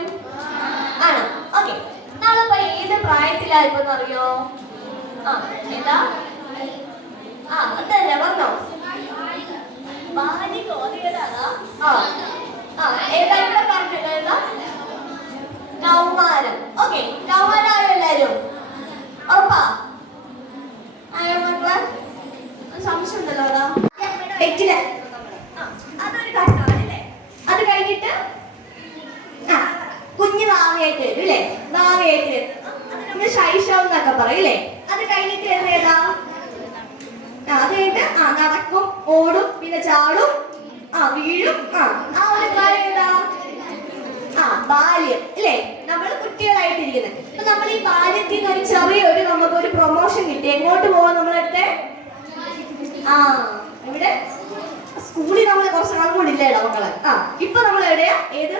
എല്ലാരും? ആണ്. ഓക്കെ, നാളെ ഏത് പ്രായത്തിലായിപ്പോന്ന് അറിയോ? എന്താ? അതല്ല പറഞ്ഞോ, ബാലികോതിയതാണ്. ഏതാ ഇവിടെ പറഞ്ഞല്ലോ? ഏതാ? കൗമാരം. ഓക്കെ, കൗമാരമായോ എല്ലാരും? ഉറപ്പാ? ആയോ മക്കളെ? സംശയം ഉണ്ടല്ലോ. അതാ അതൊരു ഘട്ടമാണല്ലേ. അത് കഴിഞ്ഞിട്ട് കുഞ്ഞു ഭാവിയായിട്ട് വരും അല്ലേ? ഭാവിയായിട്ട് വരും. അത് നമ്മൾ ശൈശവം എന്നൊക്കെ പറയും അല്ലേ? അത് കഴിഞ്ഞിട്ട് വരുന്ന ഏതാ? അത് കഴിഞ്ഞിട്ട് നടക്കും, ഓടും, പിന്നെ ചാടും, വീഴും. ആ ഒരു കാര്യം ഏതാ? ബാല്യം അല്ലേ? നമ്മൾ കുട്ടികളായിട്ടിരിക്കുന്നത്. അപ്പൊ നമ്മൾ ഈ ബാല്യത്തിൽ നിന്ന് ഒരു ചെറിയൊരു നമുക്കൊരു പ്രൊമോഷൻ കിട്ടി. എങ്ങോട്ട് പോവാൻ നമ്മളടുത്ത്? ഇവിടെ സ്കൂളിൽ നമ്മൾ കുറച്ച് നാൾ കൂടി ഇല്ലേടാ മക്കളെ. ഇപ്പൊ നമ്മൾ എവിടെയാ? ഏത്?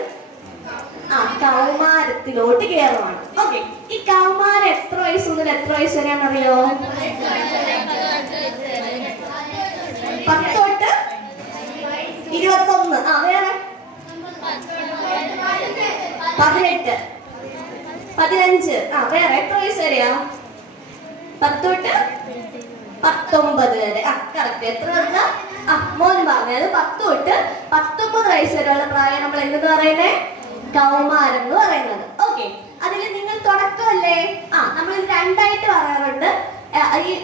കൗമാരത്തിലോട്ട് കയറുവാണ്. ഓക്കെ, ഈ കൗമാരം എത്ര വയസ്സ് മുതൽ എത്ര വയസ്സ് വരെയാണെന്നറിയോ? 10 തൊട്ട് 21. വേറെ 18, 15. വേറെ എത്ര വയസ്സ് വരെയാ? 10 തൊട്ട് 19 വരെ. കറക്റ്റ്. എത്ര വരെ? മോൻ പറഞ്ഞത് 10 തൊട്ട് 19 വയസ്സ് വരെയുള്ള പ്രായം നമ്മൾ എന്തെന്ന് പറയുന്നേ? കൗമാരം എന്ന് പറയുന്നത്. ഓക്കെ, അതിൽ നിങ്ങൾ തുടക്കമല്ലേ? നമ്മൾ ഇത് രണ്ടായിട്ട് പറയാറുണ്ട്.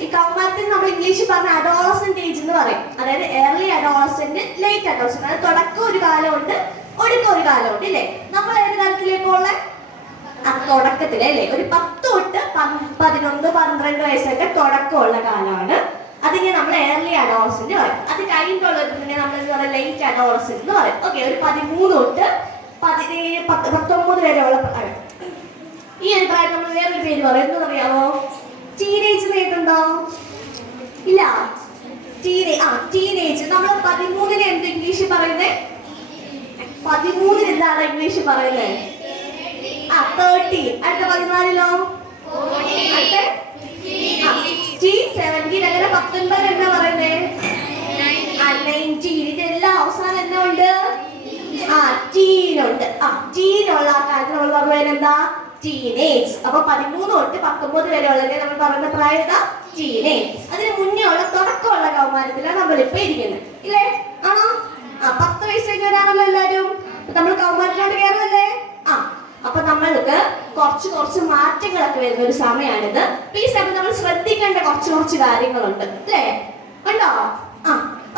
ഈ കൗമാരത്തിൽ നമ്മൾ ഇംഗ്ലീഷിൽ പറഞ്ഞ അഡോളസെന്റ് ഏജ് എന്ന് പറയും. അതായത് ഏർലി അഡോളസെന്റ്, ലേറ്റ് അഡോളസെന്റ്. അതായത് തുടക്കം ഒരു കാലമുണ്ട്, ഒടുക്കം ഒരു കാലമുണ്ട് ഇല്ലേ? നമ്മൾ ഏത് കാലത്തിലേക്കുള്ള? തുടക്കത്തിലല്ലേ? ഒരു 10 തൊട്ട് 11, 12 വയസ്സൊക്കെ തുടക്കമുള്ള കാലമാണ്. അതിനെ നമ്മൾ ഏർലി അഡോളസെന്റ് പറയും. അത് കഴിഞ്ഞിട്ടുള്ളതിനെ നമ്മൾ എന്താ പറയുക? ലേറ്റ് അഡോളസെന്റ് എന്ന് പറയും. ഓക്കെ, ഒരു 13 തൊട്ട് 17, 19 വരെയുള്ള പ്രായം. ഈ ഒരു പ്രായം നമ്മൾ വേറൊരു പേര് പറയും. എന്താ പറയാമോ? ടീനേജ് കേട്ടുണ്ടോ? ഇല്ല. ടീനേജ്. നമ്മൾ 13-ന് എന്ത് ഇംഗ്ലീഷ് പറയുന്നേ? 13-ന് എന്താണ് ഇംഗ്ലീഷ് പറയുന്നത്? 13. അടുത്ത 14-ലോ? അടുത്ത 16, 17. അങ്ങനെ 19 എന്താ പറയുന്നേ? 19. ഇതെല്ലാം അവസാനം എന്നാ ഉണ്ട്? ടീനുണ്ട്. ടീനുള്ള ആ കാലത്ത് നമ്മൾ പറയുന്നത് എന്താ? ടീനേജ്. അപ്പൊ 13 തൊട്ട് 19 വരെ ഉള്ളതിനെ നമ്മൾ പറയുന്ന പ്രായം എന്താ? ടീനേജ്. അതിന് മുന്നേ ഉള്ള തുടക്കമുള്ള കൗമാരത്തിലാണ് നമ്മളിപ്പോ ഇരിക്കുന്നത് ഇല്ലേ? ആണോ? 10 വയസ്സ് കഴിഞ്ഞവരാണല്ലോ എല്ലാരും. നമ്മൾ കൗമാരത്തിലോട്ട് കയറുമല്ലേ? അപ്പൊ നമ്മൾക്ക് കുറച്ച് മാറ്റങ്ങളൊക്കെ വരുന്ന ഒരു സമയമാണിത്. ഈ സമയം നമ്മൾ ശ്രദ്ധിക്കേണ്ട കുറച്ച് കാര്യങ്ങളുണ്ട് അല്ലേ? ഉണ്ടോ?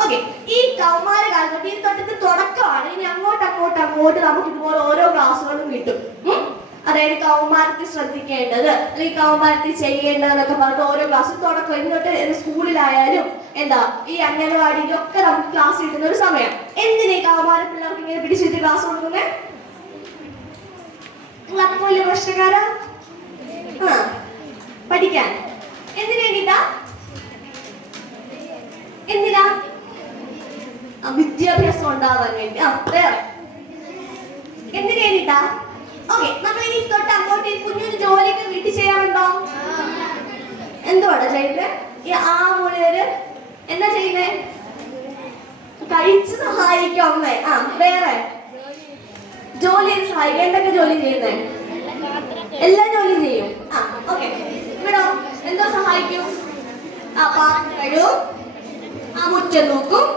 ഓക്കെ, ഈ കൗമാര കാലത്ത് ഈ തൊട്ടത്ത് തുടക്കമാണ്. ഇനി അങ്ങോട്ട് നമുക്ക് ഇതുപോലെ ഓരോ ക്ലാസ്സുകളും കിട്ടും. അതായത് കൗമാരത്തിൽ ശ്രദ്ധിക്കേണ്ടത്, അല്ലെങ്കിൽ കൗമാരത്തിൽ ചെയ്യേണ്ടതെന്നൊക്കെ പറഞ്ഞിട്ട് ഓരോ ക്ലാസ് തുടക്കം. ഇന്നോട്ട് സ്കൂളിലായാലും എന്താ ഈ അംഗനവാടിയിലൊക്കെ നമുക്ക് ക്ലാസ് കിട്ടുന്ന ഒരു സമയം. എന്തിനാ ഈ കൗമാര പിള്ളേർക്ക് ഇങ്ങനെ പിടിച്ചിട്ട് ക്ലാസ് കൊടുക്കുന്നത്? വലിയ പ്രശ്നക്കാരാ? പഠിക്കാൻ എന്തിനു വേണ്ടിട്ടാ? എന്തിനാ? വിദ്യാഭ്യാസം ഉണ്ടാവാൻ വേണ്ടി. വേറെ എന്തിനു വേണ്ടിട്ടാ? ഓക്കെ, നമ്മൾ ഇനി തൊട്ട് അങ്ങോട്ട് കുഞ്ഞൊരു ജോലിയൊക്കെ വീട്ടിൽ ചെയ്യാറുണ്ടോ? എന്തുവാണ് ചെയ്യുന്നത്? ഈ മൂലര് എന്താ ചെയ്യുന്നേ? കഴിച്ച് സഹായിക്കും അമ്മേ. വേറെ ജോലി സഹായിക്കും. എന്തൊക്കെ ജോലി ചെയ്യുന്നേ? എല്ലാ ജോലിയും ചെയ്യും. ഓക്കെ, ഇവിടോ എന്തോ സഹായിക്കും? പാത്രം കഴുകും, മുറ്റം നോക്കും,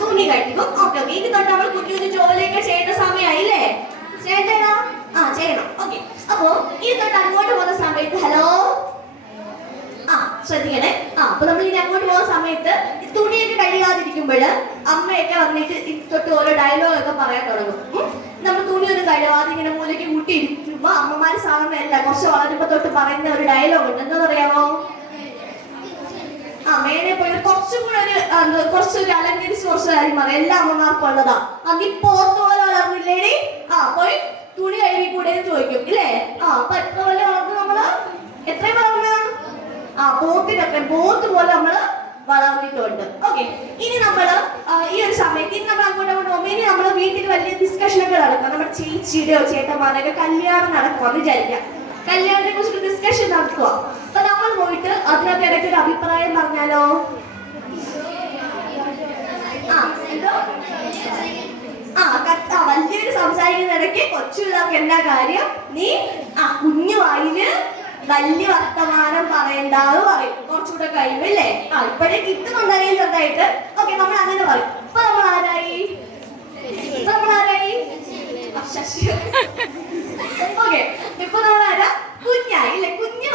തുണി കഴിക്കും. ഓക്കെ, ഇത് തൊട്ട് നമ്മൾ കുഞ്ഞൊരു ജോലിയൊക്കെ ചെയ്യുന്ന സമയമായില്ലേ? ചെയ്യണ്ടേടാ? ചെയ്യണം. ഓക്കെ, അപ്പോ ഈ തൊട്ട് അങ്ങോട്ട് പോകുന്ന സമയത്ത് ഹലോ ശ്രദ്ധിക്കണേ. അപ്പൊ നമ്മൾ ഇനി അങ്ങോട്ട് പോകുന്ന സമയത്ത് തുണിയൊക്കെ കഴുകാതിരിക്കുമ്പോൾ അമ്മയൊക്കെ വന്നിട്ട് തൊട്ട് ഓരോ ഡയലോഗ് ഒക്കെ പറയാൻ തുടങ്ങും. നമ്മൾ തുണിയൊന്നും കഴുകാതെ ഇങ്ങനെ മൂലയ്ക്ക് കൂട്ടിയിരിക്കുമ്പോ അമ്മമാര് സാധാരണ അല്ല കുറച്ച് വളരുമ്പോ തൊട്ട് പറയുന്ന ഒരു ഡയലോഗ് ഉണ്ട്. എന്താ പറയാമോ? മേലെ പോയി കുറച്ചും കൂടെ കുറച്ചൊരു അലങ്കരിച്ച് കുറച്ച് കാര്യം പറയാം. എല്ലാ അമ്മമാർക്കും ഉള്ളതാ. നീ പോത്ത് പോലെ വളർന്നില്ലേടി? പോയി തുണി കഴുകി കൂടെ ചോദിക്കും ഇല്ലേ? അപ്പൊ എത്ര പോലെ വളർന്നു നമ്മള്? എത്രയും വളർന്ന? പോത്ത് പോലെ നമ്മള് വളർന്നിട്ടുണ്ട്. ഓക്കെ, ഇനി നമ്മള് ഈ ഒരു സമയത്ത് ഇനി നമ്മൾ അങ്ങോട്ട് പോകുമ്പോൾ ഇനി നമ്മള് വീട്ടിൽ വലിയ ഡിസ്കഷനൊക്കെ നടക്കാം. നമ്മുടെ ചേച്ചിയുടെയോ ചേട്ടന്മാരുടെയൊക്കെ കല്യാണം നടക്കുമെന്ന് വിചാരിക്കാം. കല്യാണത്തെ കുറിച്ച് ഡിസ്കഷൻ നടക്കുക. അപ്പൊ നമ്മൾ പോയിട്ട് അതിനൊക്കെ ഇടയ്ക്ക് ഒരു അഭിപ്രായം പറഞ്ഞാലോ? എന്തോ വലിയൊരു സംസാരിക്കാൻ പറയുന്നിടയ്ക്ക് കൊച്ചു പിള്ളേർക്ക് എന്താ കാര്യം? നീ കുഞ്ഞു വായില് വലിയ വർത്തമാനം പറയണ്ടെന്ന് പറയും. കുറച്ചുകൂടെ കഴിയും അല്ലേ? ഇപ്പോഴേ കിട്ടുന്നുണ്ടെങ്കിൽ ചെറുതായിട്ട്. ഓക്കെ, നമ്മൾ അങ്ങനെ പറയും. ഇപ്പൊ നമ്മൾ ആരായി? ഓക്കെ, ഇപ്പൊ നമ്മൾ ആരാ? കുഞ്ഞായി അല്ലെ? കുഞ്ഞ്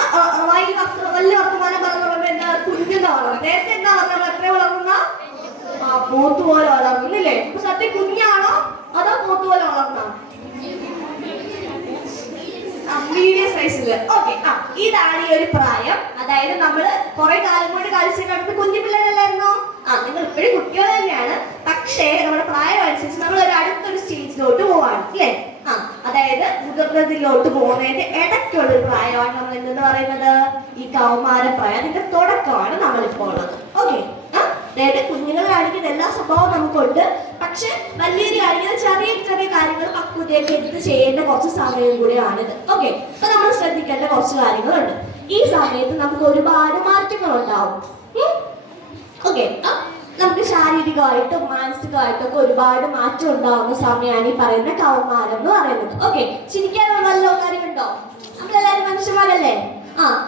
വായിൽ വലിയ വർത്തമാനം പറഞ്ഞു എന്താ? കുഞ്ഞെന്ന് വളർന്നു. നേരത്തെ എന്താ പറഞ്ഞത്? എത്ര വളർന്ന? പോത്ത് പോലെ വളർന്നില്ലേ? അപ്പൊ സത്യം കുഞ്ഞാണോ അതോ പോത്ത് പോലെ വളർന്നോ? മീഡിയം സൈസില്. ഓക്കെ, ഇതാണ് ഈ ഒരു പ്രായം. അതായത് നമ്മള് കുറെ കാലം കൊണ്ട് കളിച്ചിട്ട് കുഞ്ഞു പിള്ളേരല്ലായിരുന്നോ? നിങ്ങൾ ഇപ്പോഴും കുട്ടികൾ തന്നെയാണ്. പക്ഷേ നമ്മുടെ പ്രായം അനുസരിച്ച് നമ്മൾ ഒരു അടുത്തൊരു സ്റ്റേജിലോട്ട് പോവാണ് അല്ലേ? അതായത് മുതിർന്നതിലോട്ട് പോകുന്നതിന്റെ ഇടയ്ക്കുള്ള ഒരു പ്രായമാണ് നമ്മൾ എന്തെന്ന് പറയുന്നത്? ഈ കൗമാര പ്രായം. അതിന്റെ തുടക്കമാണ് നമ്മളിപ്പോൾ ഉള്ളത്. ഓക്കെ, അതായത് കുഞ്ഞുങ്ങൾ കാണിക്കുന്ന എല്ലാ സ്വഭാവവും നമുക്കുണ്ട്. പക്ഷെ വലിയൊരു കാണിക്കുന്ന ചെറിയ ചെറിയ കാര്യങ്ങൾ പക്വതയൊക്കെ എടുത്ത് ചെയ്യേണ്ട കുറച്ച് സമയം കൂടിയാണിത്. ഓക്കെ, അപ്പൊ നമ്മൾ ശ്രദ്ധിക്കേണ്ട കുറച്ച് കാര്യങ്ങളുണ്ട്. ഈ സമയത്ത് നമുക്ക് ഒരുപാട് മാറ്റങ്ങൾ ഉണ്ടാവും. ഓക്കെ, നമുക്ക് ശാരീരികമായിട്ടും മാനസികമായിട്ടും ഒക്കെ ഒരുപാട് മാറ്റം ഉണ്ടാവുന്ന സമയമാണ് ഈ പറയുന്ന കൗമാരം എന്ന് പറയുന്നത്. ഓക്കെ, ചിരിക്കാനുള്ള നല്ല കാര്യമുണ്ടോ? നമ്മളെല്ലാവരും മനുഷ്യന്മാരല്ലേ?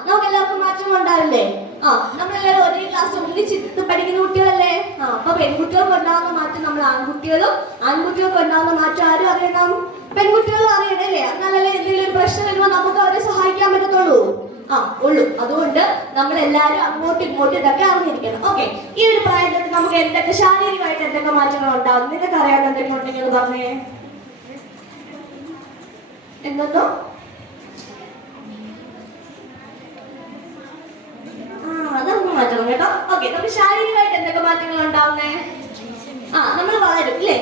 നമുക്ക് എല്ലാവർക്കും മാറ്റം ഉണ്ടാവില്ലേ? നമ്മളെല്ലാവരും ഒരേ ക്ലാസ് ഒന്നിച്ചിട്ട് പഠിക്കുന്ന കുട്ടികളല്ലേ? അപ്പൊ പെൺകുട്ടികൾക്ക് ഉണ്ടാകുന്ന മാറ്റം നമ്മൾ ആൺകുട്ടികൾക്ക് ഉണ്ടാകുന്ന മാറ്റം ആരും അറിയണം? പെൺകുട്ടികളും അറിയണല്ലേ? എന്നാലല്ലേ എന്തെങ്കിലും ഒരു പ്രശ്നം വരുമ്പോൾ നമുക്ക് അവരെ സഹായിക്കാൻ പറ്റത്തുള്ളൂ. ഉള്ളൂ. അതുകൊണ്ട് നമ്മളെല്ലാരും അങ്ങോട്ടും ഇങ്ങോട്ടും ഇതൊക്കെ അറിഞ്ഞിരിക്കണം. ഓക്കെ, ഈ ഒരു പ്രായത്തിൽ നമുക്ക് എന്തൊക്കെ ശാരീരികമായിട്ട് എന്തൊക്കെ മാറ്റങ്ങൾ ഉണ്ടാവും? നിങ്ങൾക്ക് അറിയാൻ എന്തൊക്കെ ഉണ്ടെങ്കിൽ പറഞ്ഞേ. എന്തോ അതൊന്നും മാറ്റണം കേട്ടോ. ഓക്കെ, നമുക്ക് ശാരീരികമായിട്ട് എന്തൊക്കെ മാറ്റങ്ങൾ ഉണ്ടാവുന്നേ? നമ്മൾ വളരും ഇല്ലേ?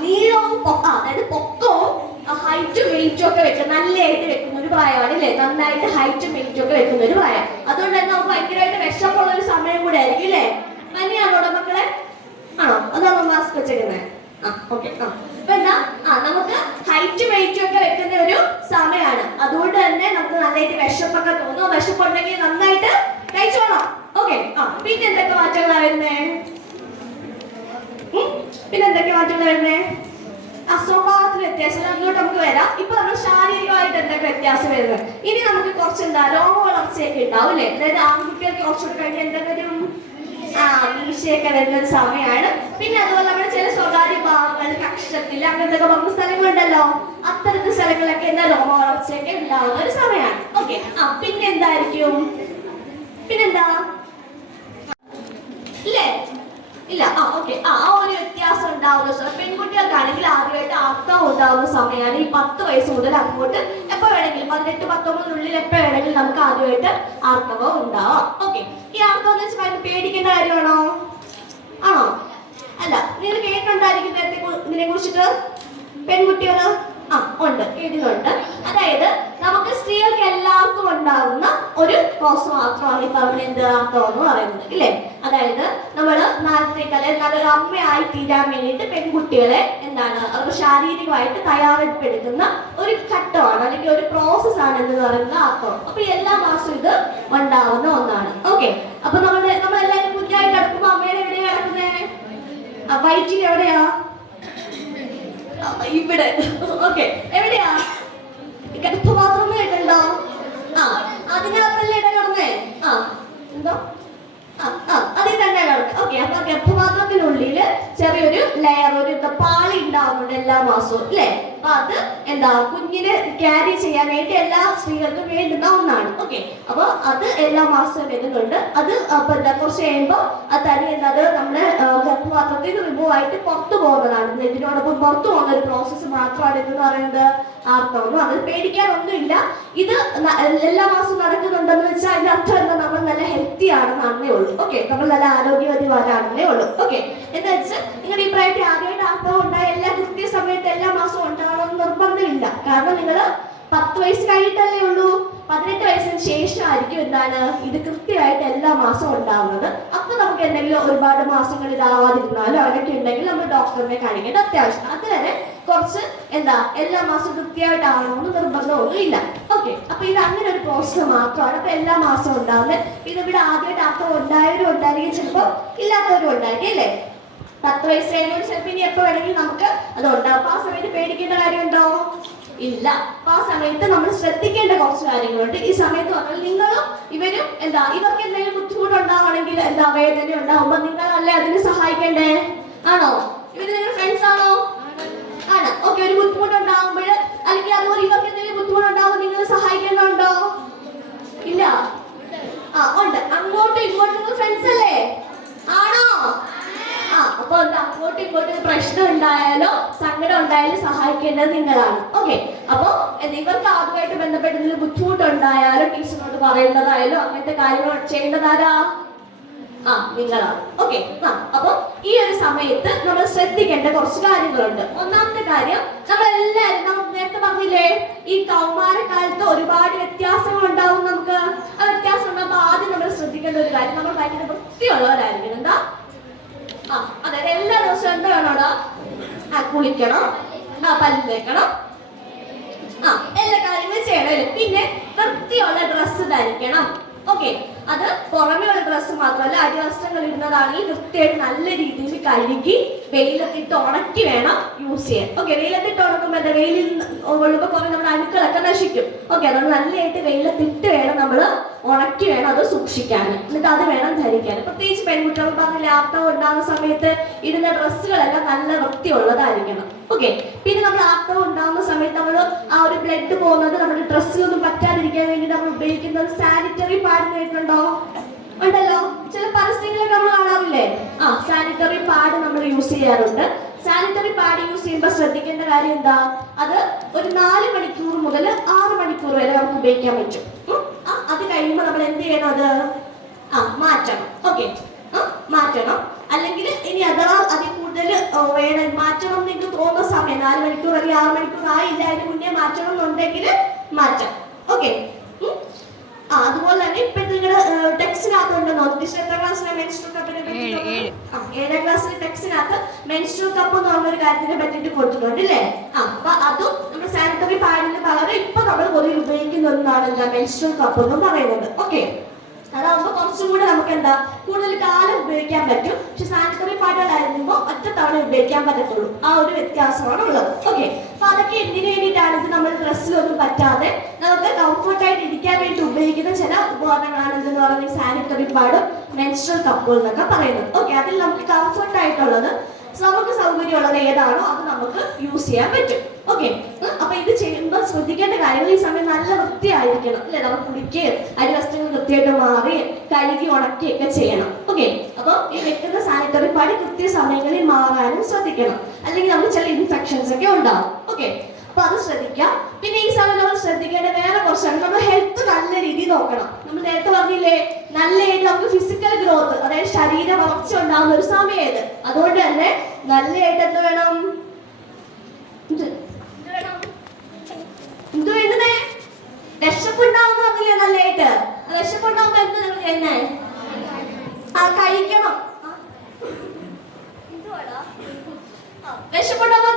നീളവും അതായത് പൊക്കവും ഹൈറ്റും വെയിറ്റും ഒക്കെ വെക്കുന്ന നല്ലതായിട്ട് വെക്കുന്ന ഒരു പ്രായമാണ് ഇല്ലേ? നന്നായിട്ട് ഹൈറ്റും വെയിറ്റും ഒക്കെ വെക്കുന്ന ഒരു പ്രായം. അതുകൊണ്ട് തന്നെ നമുക്ക് ഭയങ്കരമായിട്ട് വിഷമുള്ള ഒരു സമയം കൂടെ ആയിരിക്കും ഇല്ലേ? പനിയാണോ മക്കളെ? അതാണോ മാസ്ക് വെച്ചേക്കുന്നത്? ഓക്കെ, അപ്പൊ എന്താ നമുക്ക് ഹൈറ്റും വെയിറ്റും ഒക്കെ വെക്കുന്ന ഒരു സമയമാണ്. അതുകൊണ്ട് തന്നെ നമുക്ക് നന്നായിട്ട് വിശപ്പൊക്കെ തോന്നും. വിശപ്പുണ്ടെങ്കിൽ നന്നായിട്ട് കഴിച്ചോളാം. ഓക്കെ, പിന്നെ എന്തൊക്കെ മാറ്റങ്ങളാണ് വരുന്നേ? സ്വഭാവത്തിൽ വ്യത്യാസം അങ്ങോട്ട് നമുക്ക് വരാം. ഇപ്പൊ നമ്മൾ ശാരീരികമായിട്ട് എന്തൊക്കെ വ്യത്യാസം വരുന്നത്? ഇനി നമുക്ക് കുറച്ച് രോമ വളർച്ചയൊക്കെ ഉണ്ടാവും അല്ലെ? അതായത് ആൺകുട്ടികൾക്ക് കുറച്ചുകൂടെ കഴിഞ്ഞ് എന്തെങ്കിലും മീശയൊക്കെ വരുന്ന ഒരു സമയമാണ്. പിന്നെ അതുപോലെ നമ്മുടെ ചില സ്വകാര്യ ഭാഗങ്ങൾ, കക്ഷത്തിൽ അങ്ങനത്തെ പറഞ്ഞ സ്ഥലങ്ങളുണ്ടല്ലോ, അത്തരത്തിൽ സ്ഥലങ്ങളിലൊക്കെ എന്താ രോമ വളർച്ചയൊക്കെ ഉണ്ടാവുന്ന ഒരു സമയമാണ്. ഓക്കെ, പിന്നെ എന്തായിരിക്കും? പിന്നെന്താ ഇല്ലേ? ഇല്ല. ഓക്കെ, ഒരു വ്യത്യാസം ഉണ്ടാവുന്ന പെൺകുട്ടികൾക്കാണെങ്കിൽ ആദ്യമായിട്ട് ആർത്തവം ഉണ്ടാവുന്ന സമയമാണ് ഈ 10 വയസ്സ് മുതൽ അങ്ങോട്ട്. എപ്പോ വേണമെങ്കിലും 18-19 എപ്പോ വേണമെങ്കിലും നമുക്ക് ആദ്യമായിട്ട് ആർത്തവം ഉണ്ടാവാം. ഓക്കെ, ഈ ആർത്തവം എന്ന് വെച്ചാൽ പേടിക്കേണ്ട കാര്യമാണോ? ആണോ? അല്ല. നിങ്ങൾ കേട്ടിട്ടുണ്ടായിരിക്കും ഇതിനെ കുറിച്ചിട്ട്? പെൺകുട്ടികള് ഉണ്ട്, കേട്ടിട്ടുണ്ട്. അതായത് നമുക്ക് സ്ത്രീകൾക്ക് എല്ലാവർക്കും ഉണ്ടാകുന്ന ഒരു കോഴ്സ് മാത്രമാണ് ഈ പറഞ്ഞ എന്ത് ആർത്തവം എന്ന് പറയുന്നത് ഇല്ലേ? അതായത് നമ്മള് നല്ലൊരു അമ്മയായി തീരാൻ വേണ്ടിയിട്ട് പെൺകുട്ടികളെ എന്താണ് അവർക്ക് ശാരീരികമായിട്ട് തയ്യാറെടുപ്പെടുക്കുന്ന ഒരു ഘട്ടമാണ് അല്ലെങ്കിൽ ഒരു പ്രോസസ്സാണ് എന്ന് പറയുന്നത് ആർത്തവം. അപ്പൊ എല്ലാ മാസവും ഇത് ഉണ്ടാവുന്ന ഒന്നാണ്. ഓക്കെ, അപ്പൊ നമ്മളെല്ലാവരും കുഞ്ഞായിട്ട് കിടക്കുമ്പോ അമ്മയുടെ എവിടെയാ കിടക്കുന്നേ? വയറ്റിൽ എവിടെയാ? ഇവിടെ. ഓക്കെ, എവിടെയാ? ഗർഭപാത്രം കേട്ടുണ്ടോ? അതിനകത്തല്ലേ ഇട കിടന്നേ? എന്തോ അതിൽ തന്നെ കിടക്കുക. ഓക്കെ, അപ്പൊ ഗർഭപാത്രത്തിനുള്ളില് ചെറിയൊരു ലെയർ, ഒരു പാളി ഉണ്ടാവുന്നുണ്ട് എല്ലാ മാസവും അല്ലേ? അപ്പൊ അത് എന്താ കുഞ്ഞിന് ക്യാരി ചെയ്യാൻ വേണ്ടി എല്ലാ സ്ത്രീകൾക്കും വേണ്ടുന്ന ഒന്നാണ്. ഓക്കെ, അപ്പൊ അത് എല്ലാ മാസവും വരുന്നുണ്ട്. അത് അപ്പൊ എന്താ കുറച്ച് കഴിയുമ്പോൾ അത് തന്നെ അത് നമ്മുടെ ഗർഭപാത്രത്തിൽ റിമൂവ് ആയിട്ട് പുറത്തു പോകുന്നതാണ്. ഇതിനോടൊപ്പം പുറത്തു പോകുന്ന ഒരു പ്രോസസ്സ് മാത്രമാണ് ഇതെന്ന് പറയുന്നത് ആർത്തവം. അത് പേടിക്കാനൊന്നുമില്ല. ഇത് എല്ലാ മാസവും നടക്കുന്നുണ്ടെന്ന് വെച്ചാൽ അതിന്റെ അർത്ഥം എന്താ? നമ്മൾ നല്ല ഹെൽത്തി ആണെന്നേ ഉള്ളൂ. ഓക്കെ, നമ്മൾ നല്ല ആരോഗ്യവതിമാരാണെന്നേ ഉള്ളൂ. ഓക്കെ, എന്താ വെച്ചാൽ നിങ്ങളുടെ ഈ പ്രായത്തിൽ ആദ്യമായിട്ട് ആർത്തവം ഉണ്ടായ എല്ലാ കൃത്യസമയത്ത് എല്ലാ മാസവും ഉണ്ടാകണമെന്ന് നിർബന്ധമില്ല. കാരണം നിങ്ങൾ 10 വയസ്സ് കഴിഞ്ഞിട്ടല്ലേ ഉള്ളൂ. 18 വയസ്സിന് ശേഷമായിരിക്കും എന്താണ് ഇത് കൃത്യമായിട്ട് എല്ലാ മാസവും ഉണ്ടാവുന്നത്. അപ്പൊ നമുക്ക് എന്തെങ്കിലും ഒരുപാട് മാസങ്ങൾ ഇതാവാതിരുന്നാലോ അങ്ങനെയൊക്കെ ഉണ്ടെങ്കിൽ നമ്മൾ ഡോക്ടറിനെ കാണിക്കേണ്ട അത്യാവശ്യം. അതുവരെ കുറച്ച് എന്താ എല്ലാ മാസവും കൃത്യമായിട്ടാവണമെന്ന് നിർബന്ധമൊന്നും ഇല്ല. ഓക്കെ, അപ്പൊ ഇത് അങ്ങനെ ഒരു പ്രോസസ്സ് മാത്രമാണ്. അപ്പൊ എല്ലാ മാസവും ഉണ്ടാവുന്നത്. ഇതിവിടെ ആദ്യമായിട്ട് ആർത്തവം ഉണ്ടായവരും ഉണ്ടായിരിക്കും, ചിലപ്പോൾ ഇല്ലാത്തവരും ഉണ്ടായിരിക്കും അല്ലേ? 10 വയസ്സ് കഴിഞ്ഞാൽ ചിലപ്പോൾ ഇനി എപ്പോൾ വേണമെങ്കിലും നമുക്ക് അതുകൊണ്ട് അപ്പൊ ആ സമയത്ത് പേടിക്കേണ്ട കാര്യമുണ്ടോ? ഇല്ല. അപ്പൊ ആ സമയത്ത് നമ്മൾ ശ്രദ്ധിക്കേണ്ട കുറച്ച് കാര്യങ്ങളുണ്ട്. ഈ സമയത്ത് പറഞ്ഞാൽ നിങ്ങളും ഇവരും ഇവർക്ക് എന്തെങ്കിലും ബുദ്ധിമുട്ടുണ്ടാവണമെങ്കിൽ വേദന ഉണ്ടാവുമ്പോ നിങ്ങളല്ലേ അതിന് സഹായിക്കണ്ടേ? ആണോ? ഇവര് നിങ്ങളുടെ ഫ്രണ്ട്സ് ആണോ? ആണ്. ഓക്കെ. ഒരു ബുദ്ധിമുട്ടുണ്ടാവുമ്പോൾ അല്ലെങ്കിൽ അതുപോലെ ഇവർക്ക് എന്തെങ്കിലും ബുദ്ധിമുട്ടുണ്ടാവുമ്പോൾ നിങ്ങൾ സഹായിക്കേണ്ടതുണ്ടോ? ഇല്ല. ഉണ്ട്. അങ്ങോട്ടും ഇങ്ങോട്ടും ഫ്രണ്ട്സ് അല്ലേ? ആണോ? അപ്പൊ അങ്ങോട്ടും ഇങ്ങോട്ടും പ്രശ്നം ഉണ്ടായാലോ സങ്കടം ഉണ്ടായാലും സഹായിക്കേണ്ടത് നിങ്ങളാണ്. ഓക്കെ. അപ്പൊ ഇവർക്ക് അതുമായിട്ട് ബന്ധപ്പെട്ട് എന്തെങ്കിലും ബുദ്ധിമുട്ടുണ്ടായാലോ ടീച്ചറിനോട് പറയേണ്ടതായാലോ അങ്ങനത്തെ കാര്യങ്ങൾ ചെയ്യേണ്ടതാരാ? നിങ്ങളാണ്. ഓക്കെ. അപ്പൊ ഈ ഒരു സമയത്ത് നമ്മൾ ശ്രദ്ധിക്കേണ്ട കുറച്ച് കാര്യങ്ങളുണ്ട്. ഒന്നാമത്തെ കാര്യം, നമ്മളെല്ലാരും നേരത്തെ പറഞ്ഞില്ലേ ഈ കൗമാരക്കാലത്ത് ഒരുപാട് വ്യത്യാസങ്ങൾ ഉണ്ടാവും. നമുക്ക് ആ വ്യത്യാസം ഉണ്ടാകുമ്പോ ആദ്യം നമ്മൾ ശ്രദ്ധിക്കേണ്ട ഒരു കാര്യം, നമ്മൾ ഭയങ്കര വൃത്തിയുള്ളവരായിരിക്കും. എന്താ? അതായത് എല്ലാ ദിവസവും എന്താ വേണോടാ? കുളിക്കണം, പല്ല് തേക്കണം, എല്ലാ കാര്യങ്ങളും ചെയ്യണം. പിന്നെ വൃത്തിയുള്ള ഡ്രസ്സ് ധരിക്കണം. ഓക്കെ. അത് പുറമെയുള്ള ഡ്രസ്സ് മാത്രമല്ല, അടിവസ്ത്രങ്ങൾ ഇടുന്നതാണെങ്കിൽ കൃത്യമായിട്ട് നല്ല രീതിയിൽ കഴുകി വെയിലത്തിട്ട് ഉണക്കി വേണം യൂസ് ചെയ്യാൻ. ഓക്കെ. വെയിലത്തിട്ട് ഉണക്കുമ്പോൾ വെയിലിൽ കൊള്ളുമ്പോൾ കുറെ നമ്മുടെ അണുക്കളൊക്കെ നശിക്കും. ഓക്കെ. അതുകൊണ്ട് നല്ലതായിട്ട് വെയിലത്തിട്ട് വേണം നമ്മൾ ഉണക്കി വേണം അത് സൂക്ഷിക്കാൻ. എന്നിട്ട് അത് വേണം ധരിക്കാൻ. പ്രത്യേകിച്ച് പെൺകുട്ടികൾ പറഞ്ഞ ലാപ്ടോപ്പ് ഉണ്ടാകുന്ന സമയത്ത് ഇടുന്ന ഡ്രസ്സുകളെല്ലാം നല്ല വൃത്തിയുള്ളതായിരിക്കണം. ഓക്കെ. പിന്നെ നമ്മൾ ആർത്തവം ഉണ്ടാകുന്ന സമയത്ത് നമ്മൾ ആ ഒരു ബ്ലഡ് പോകുന്നത് നമ്മുടെ ഡ്രസ്സിലൊന്നും പറ്റാതിരിക്കാൻ വേണ്ടി നമ്മൾ ഉപയോഗിക്കുന്നത് സാനിറ്ററി പാഡ് കേട്ടിട്ടുണ്ടോ? ഉണ്ടല്ലോ. ചില പരസ്യങ്ങളൊക്കെ നമ്മൾ കാണാറില്ലേ? സാനിറ്ററി പാഡ് നമ്മൾ യൂസ് ചെയ്യാറുണ്ട്. സാനിറ്ററി പാഡ് യൂസ് ചെയ്യുമ്പോൾ ശ്രദ്ധിക്കേണ്ട കാര്യം എന്താ? അത് ഒരു 4 മണിക്കൂർ മുതൽ 6 മണിക്കൂർ വരെ നമുക്ക് ഉപയോഗിക്കാൻ പറ്റും. അത് കഴിയുമ്പോൾ നമ്മൾ എന്ത് ചെയ്യണം? അത് മാറ്റണം. ഓക്കെ. മാറ്റണം. അല്ലെങ്കിൽ ഇനി അഥവാ അതിൽ കൂടുതൽ വേണം മാറ്റണം എന്ന് എനിക്ക് തോന്നുന്ന സമയം 4 മണിക്കൂർ അല്ലെങ്കിൽ 6 മണിക്കൂർ ആയില്ല, അതിന് മുന്നേ മാറ്റണം എന്നുണ്ടെങ്കിൽ മാറ്റാം. ഓക്കെ. അതുപോലെ തന്നെ ഇപ്പോഴത്തെ നിങ്ങളുടെ ടെക്സ്റ്റിനകത്തുണ്ടെന്നോ എത്രാം ക്ലാസ്സിലെ മെൻസ്ട്രുവൽ കപ്പിനെ പറ്റി? 7ാം ക്ലാസ്സിലെ ടെക്സ്റ്റിനകത്ത് മെൻസ്ട്രുവൽ കപ്പ് എന്ന് പറഞ്ഞൊരു കാര്യത്തിനെ പറ്റിയിട്ട് കൊടുത്തിട്ടുണ്ട് അല്ലേ? അപ്പൊ അതും നമ്മുടെ സാനിറ്ററി പാഡിന് പകരം ഇപ്പൊ നമ്മൾ പൊതുവെ ഉപയോഗിക്കുന്ന ഒന്നാണ് മെൻസ്ട്രുവൽ കപ്പ് എന്ന് പറയുന്നത്. ഓക്കെ. അതാവുമ്പോ കുറച്ചും കൂടെ നമുക്ക് കൂടുതൽ കാലം ഉപയോഗിക്കാൻ പറ്റും. പക്ഷെ സാനിറ്ററി പാഡുകളായിരുന്നുമ്പോൾ ഒറ്റ തവണ ഉപയോഗിക്കാൻ പറ്റത്തുള്ളൂ. ആ ഒരു വ്യത്യാസമാണ് ഉള്ളത്. ഓക്കെ. അപ്പൊ അതൊക്കെ എന്തിനു വേണ്ടിയിട്ടാണ്? ഇത് നമ്മൾ ഡ്രസ്സിലൊന്നും പറ്റാതെ നമുക്ക് കംഫർട്ടായിട്ട് ഇരിക്കാൻ വേണ്ടി ഉപയോഗിക്കുന്ന ചില ഉപകരണങ്ങളാണ് എന്തെന്ന് പറയുന്നത് സാനിറ്ററി പാഡും മെൻസ്ട്രുവൽ കപ്പുകൾ എന്നൊക്കെ പറയുന്നത്. ഓക്കെ. അതിൽ നമുക്ക് കംഫർട്ട് ആയിട്ടുള്ളത് നമുക്ക് സൗകര്യമുള്ളത് ഏതാണോ അത് നമുക്ക് യൂസ് ചെയ്യാൻ പറ്റും. ഓക്കെ. അപ്പൊ ഇത് ചെയ്യുമ്പോൾ ശ്രദ്ധിക്കേണ്ട കാര്യങ്ങൾ ഈ സമയം നല്ല വൃത്തിയായിരിക്കണം അല്ലെ? നമ്മൾ കുടിക്കുകയും അടിവസ്ത്രങ്ങൾ കൃത്യമായിട്ട് മാറി കഴുകി ഉണക്കിയൊക്കെ ചെയ്യണം. ഓക്കെ. അപ്പൊ ഈ വെക്കുന്ന സാനിറ്ററി പാഡ് കൃത്യസമയങ്ങളിൽ മാറാനും ശ്രദ്ധിക്കണം. അല്ലെങ്കിൽ നമുക്ക് ചില ഇൻഫെക്ഷൻസ് ഒക്കെ ഉണ്ടാവും. ഓക്കെ. അപ്പൊ അത് ശ്രദ്ധിക്കാം. പിന്നെ ഈ സമയം നമ്മൾ ശ്രദ്ധിക്കേണ്ട വേറെ കുറച്ചാണ്, നമ്മൾ ഹെൽത്ത് നല്ല രീതിയിൽ നോക്കണം. നമ്മൾ നേരത്തെ പറഞ്ഞില്ലേ നല്ലതായിട്ട് നമുക്ക് ഫിസിക്കൽ ഗ്രോത്ത്, അതായത് ശരീര വളർച്ച ഉണ്ടാകുന്ന ഒരു സമയം ഇത്. അതുകൊണ്ട് തന്നെ നല്ലതായിട്ട് എന്ത് വേണം? എന്ത് വേണ്ടേ? വിശപ്പുണ്ടാവുന്ന പറഞ്ഞില്ലേ നല്ലതായിട്ട്? വിശപ്പുണ്ടാവുമ്പോ എന്ത് നിങ്ങൾ ചെയ്യുന്നേ? കഴിക്കണം. വിശപ്പുണ്ടാവുമ്പോ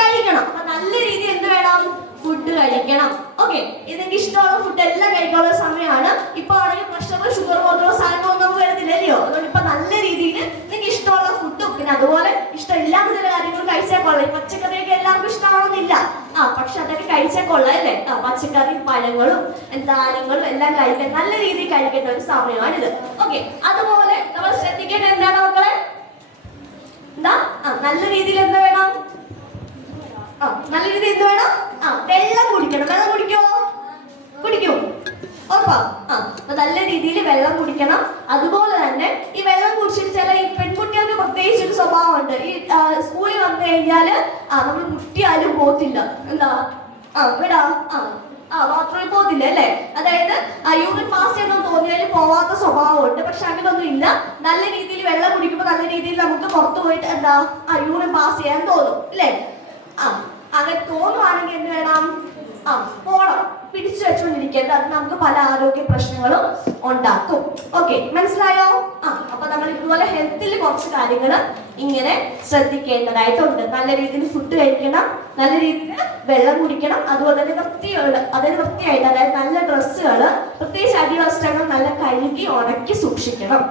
കഴിക്കണം. അപ്പൊ നല്ല രീതിയിൽ എന്ത് വേണം? ഫുഡ് കഴിക്കണം. ഓക്കെ. ഇതെനിക്ക് ഇഷ്ടമുള്ള ഫുഡ് എല്ലാം കഴിക്കാനുള്ള സമയമാണ്. ഇപ്പൊ ആണെങ്കിൽ പ്രഷർ ഷുഗർ പോലുള്ള സാധനങ്ങളൊന്നും നമുക്ക് വരുന്നില്ലല്ലോ. അതുകൊണ്ട് ഇപ്പൊ നല്ല രീതിയിൽ നിങ്ങൾക്ക് ഇഷ്ടമുള്ള ഫുഡും പിന്നെ അതുപോലെ ഇഷ്ടമില്ലാത്ത ചില കാര്യങ്ങൾ കഴിച്ചാൽ കൊള്ളാം. പച്ചക്കറിയൊക്കെ എല്ലാവർക്കും ഇഷ്ടമാണെന്നില്ല. പക്ഷെ അതൊക്കെ കഴിച്ചാൽ കൊള്ളാം അല്ലേ? പച്ചക്കറി പഴങ്ങളും ധാന്യങ്ങളും എല്ലാം കഴിക്കാൻ നല്ല രീതിയിൽ കഴിക്കേണ്ട ഒരു സമയമാണിത്. ഓക്കെ. അതുപോലെ നമ്മൾ ശ്രദ്ധിക്കേണ്ടത് എന്താണ് മക്കളെ? നല്ല രീതിയിൽ എന്ത് വേണം? നല്ല രീതിയിൽ എന്ത് വേണം? വെള്ളം കുടിക്കണം. വെള്ളം കുടിക്കോ? കുടിക്കും. ഉറപ്പാ? അപ്പൊ നല്ല രീതിയിൽ വെള്ളം കുടിക്കണം. അതുപോലെ തന്നെ ഈ വെള്ളം കുടിച്ചിട്ട് ചില ഈ പെൺകുട്ടികൾക്ക് പ്രത്യേകിച്ച് ഒരു സ്വഭാവമുണ്ട്. ഈ സ്കൂളിൽ വന്നു കഴിഞ്ഞാല് നമ്മൾ കുട്ടിയാലും പോത്തില്ല. എന്താ? വിടാ ബാത്റൂമിൽ പോകത്തില്ല അല്ലേ? അതായത് യൂറിൻ പാസ് ചെയ്യണം തോന്നിയാലും പോവാത്ത സ്വഭാവമുണ്ട്. പക്ഷെ അങ്ങനൊന്നും ഇല്ല. നല്ല രീതിയിൽ വെള്ളം കുടിക്കുമ്പോൾ നല്ല രീതിയിൽ നമുക്ക് പുറത്തു പോയിട്ട് യൂറിൻ പാസ് ചെയ്യാൻ തോന്നും അല്ലേ? അങ്ങനെ തോന്നുവാണെങ്കിൽ എന്ത് വേണം? പോണം. പിടിച്ചു വെച്ചുകൊണ്ടിരിക്കരുത്. അത് നമുക്ക് പല ആരോഗ്യ പ്രശ്നങ്ങളും ഉണ്ടാക്കും. ഓക്കെ. മനസ്സിലായോ? അപ്പൊ നമ്മൾ ഇതുപോലെ ഹെൽത്തിൽ കുറച്ച് കാര്യങ്ങൾ ഇങ്ങനെ ശ്രദ്ധിക്കേണ്ടതായിട്ടുണ്ട്. നല്ല രീതിയിൽ ഫുഡ് കഴിക്കണം, നല്ല രീതിയിൽ വെള്ളം കുടിക്കണം, അതുപോലെ തന്നെ വൃത്തിയായിട്ട് അതായത് നല്ല ഡ്രസ്സുകൾ പ്രത്യേകിച്ച് അടിവസ്ത്രങ്ങൾ നല്ല കഴുകി ഉണക്കി സൂക്ഷിക്കണം.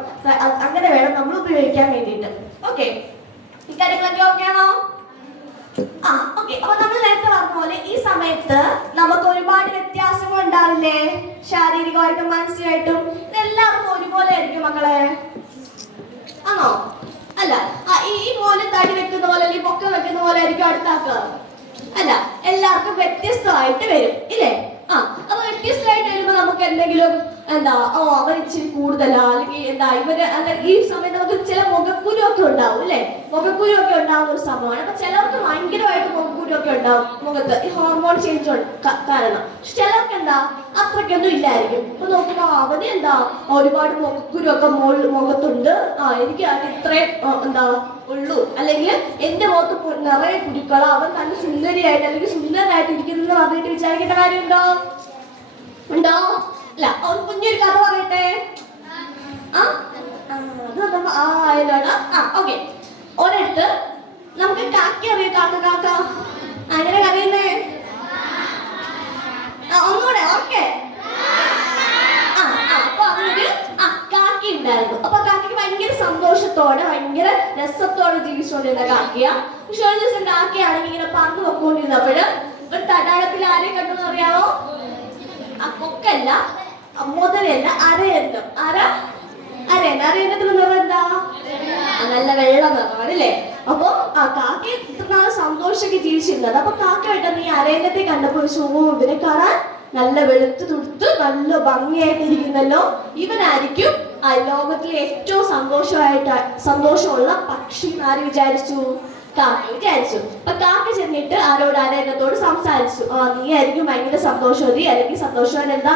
അങ്ങനെ വേണം നമ്മൾ ഉപയോഗിക്കാൻ വേണ്ടിയിട്ട്. ഓക്കെ. ഇക്കാര്യങ്ങളൊക്കെ ഓക്കെ ആണോ? ശാരീരികമായിട്ടും മാനസികമായിട്ടും ഇതെല്ലാവർക്കും ഒരുപോലെ ആയിരിക്കും മക്കളെ? ആണോ? അല്ല. ഈ മോന് തടി വെക്കുന്ന പോലെ അല്ലെങ്കിൽ പൊക്കം വെക്കുന്ന പോലെ ആയിരിക്കും അടുത്താക്കുക? അല്ല, എല്ലാവർക്കും വ്യത്യസ്തമായിട്ട് വരും ഇല്ലേ? അപ്പൊ വ്യത്യസ്തമായിട്ട് വരുമ്പോ നമുക്ക് എന്തെങ്കിലും അവർ ഇച്ചിരി കൂടുതലാ അല്ലെങ്കിൽ ഇവര് ഈ സമയത്ത് നമുക്ക് ചില മുഖക്കുരു ഒക്കെ ഉണ്ടാവും അല്ലെ? മുഖക്കുരു ഒക്കെ ഉണ്ടാവുന്ന ഒരു സംഭവമാണ്. അപ്പൊ ചിലർക്ക് ഭയങ്കരമായിട്ട് മുഖക്കുരു ഒക്കെ ഉണ്ടാവും മുഖത്ത്, ഈ ഹോർമോൺ ചേഞ്ച് കാരണം. പക്ഷെ ചിലർക്ക് അത്രയ്ക്കൊന്നും ഇല്ലായിരിക്കും. അപ്പൊ നോക്കുമ്പോ അവന് ഒരുപാട് മുഖക്കുരു ഒക്കെ മുഖത്തുണ്ട്, എനിക്ക് ഇത്രയും ഉള്ളൂ, അല്ലെങ്കിൽ എന്റെ മുഖത്ത് നിറയെ കുരുക്കളോ, അവൻ നല്ല സുന്ദരിയായിട്ട് അല്ലെങ്കിൽ സുന്ദരനായിട്ട് ഇരിക്കുന്നു പറഞ്ഞിട്ട് വിചാരിക്കേണ്ട കാര്യമുണ്ടോ? ഉണ്ടോ? അല്ല. ഒരു കുഞ്ഞൊരു കഥ പറയട്ടെ. ഓക്കെ. ഒരിടത്ത് നമുക്ക് കാക്ക അറിയാം. കാക്ക അങ്ങനെ കരയുന്നേ? ഒന്നുകൂടെ ഓക്കെ. അപ്പൊ അവനൊരു കാക്കി ഉണ്ടായിരുന്നു. അപ്പൊ കാക്കയ്ക്ക് ഭയങ്കര സന്തോഷത്തോടെ ഭയങ്കര രസത്തോടെ ജീവിച്ചുകൊണ്ടിരുന്ന കാക്കയാ. പക്ഷെ ഒരു ദിവസം കാക്കയാണെങ്കിൽ ഇങ്ങനെ പറന്നു വെക്കൊണ്ടിരുന്നപ്പോഴ് ഒരു തടാകത്തിൽ ആരെ കണ്ടെന്ന് അറിയാമോ? കൊക്കല്ല, മുതലല്ല, അരയന്നം. അരയന്നത്തിന്റെ നിറം എന്താ? നല്ല വെള്ള നിറമാണ് അല്ലേ? അപ്പൊ കാക്ക ഇത്ര നാളെ സന്തോഷമൊക്കെ ജീവിച്ചിരുന്നത്. അപ്പൊ കാക്കയായിട്ട് നീ അരയന്നത്തെ കണ്ടപ്പോ ഇതിനെ കാണാൻ നല്ല വെളുത്ത് തുടുത്ത് നല്ല ഭംഗിയായിട്ട് ഇരിക്കുന്നല്ലോ, ഇവനായിരിക്കും ലോകത്തിലെ ഏറ്റവും സന്തോഷമുള്ള പക്ഷി എന്ന് ആര് വിചാരിച്ചു? കാക്ക വിചാരിച്ചു. അപ്പൊ കാക്ക ചെന്നിട്ട് അരയന്നത്തോട് സംസാരിച്ചു. നീ ആയിരിക്കും ഭയങ്കര സന്തോഷവതി, അല്ലെങ്കിൽ സന്തോഷവൻ എന്താ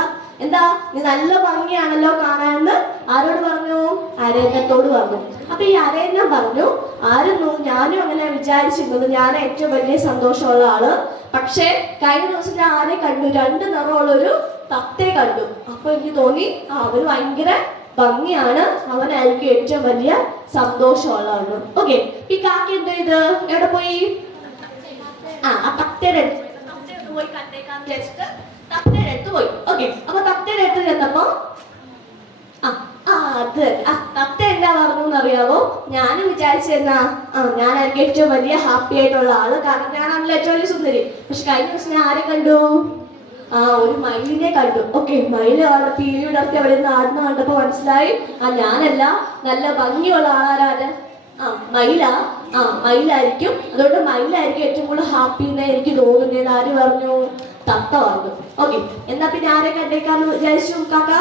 നീ നല്ല ഭംഗിയാണല്ലോ കാണാനെന്ന് ആരോട് പറഞ്ഞു? അരയന്നത്തോട് പറഞ്ഞു. അപ്പൊ ഈ അരയന്നം പറഞ്ഞു, ആയിരുന്നു ഞാനും അങ്ങനെ വിചാരിച്ചിരുന്നത്, ഞാൻ ഏറ്റവും വലിയ സന്തോഷമുള്ള ആള്. പക്ഷെ കഴിഞ്ഞ ദിവസം ഞാൻ ആരെ കണ്ടു? 2 നിറമുള്ളൊരു തത്തയെ കണ്ടു. അപ്പൊ എനിക്ക് തോന്നി അവന് ഭയങ്കര ഭംഗിയാണ്, അവനായിരിക്കും ഏറ്റവും വലിയ സന്തോഷമുള്ളതാണ്. ഓക്കെ. ഈ കാക്ക എന്ത് ചെയ്ത് എവിടെ പോയി? തത്തയുടെ അടുത്ത് പോയി കണ്ടേക്കാന്ന് വിചാരിച്ചിട്ട് തത്തയുടെ അടുത്ത് പോയി. ഓക്കെ. അപ്പൊ തത്തയുടെ അടുത്ത് ചെന്നപ്പോ തത്ത എന്താ പറഞ്ഞു അറിയാവോ? ഞാനും വിചാരിച്ചിരുന്ന ഞാനായിരിക്കും ഏറ്റവും വലിയ ഹാപ്പി ആയിട്ടുള്ള ആള്, കാരണം ഞാനാണല്ലോ ഏറ്റവും വലിയ സുന്ദരി. പക്ഷെ കഴിഞ്ഞ ദിവസം ഞാൻ ആരെ കണ്ടു? ഒരു മയിലിനെ കണ്ടു. ഓക്കെ. മയില് അവിടെ പീലി വിടർത്തി അവിടെ നിന്ന് ആടുന്ന കണ്ടപ്പോ മനസ്സിലായി ഞാനല്ല, നല്ല ഭംഗിയുള്ള ആളാരാര്? മയിലായിരിക്കും. അതുകൊണ്ട് മയിലായിരിക്കും ഏറ്റവും കൂടുതൽ ഹാപ്പി എന്ന് എനിക്ക് തോന്നുന്നത് ആര് പറഞ്ഞു? തത്ത പറഞ്ഞു. ഓക്കെ. എന്നാ പിന്നെ ആരെ കണ്ടേക്കാന്ന് വിചാരിച്ചു കാക്ക?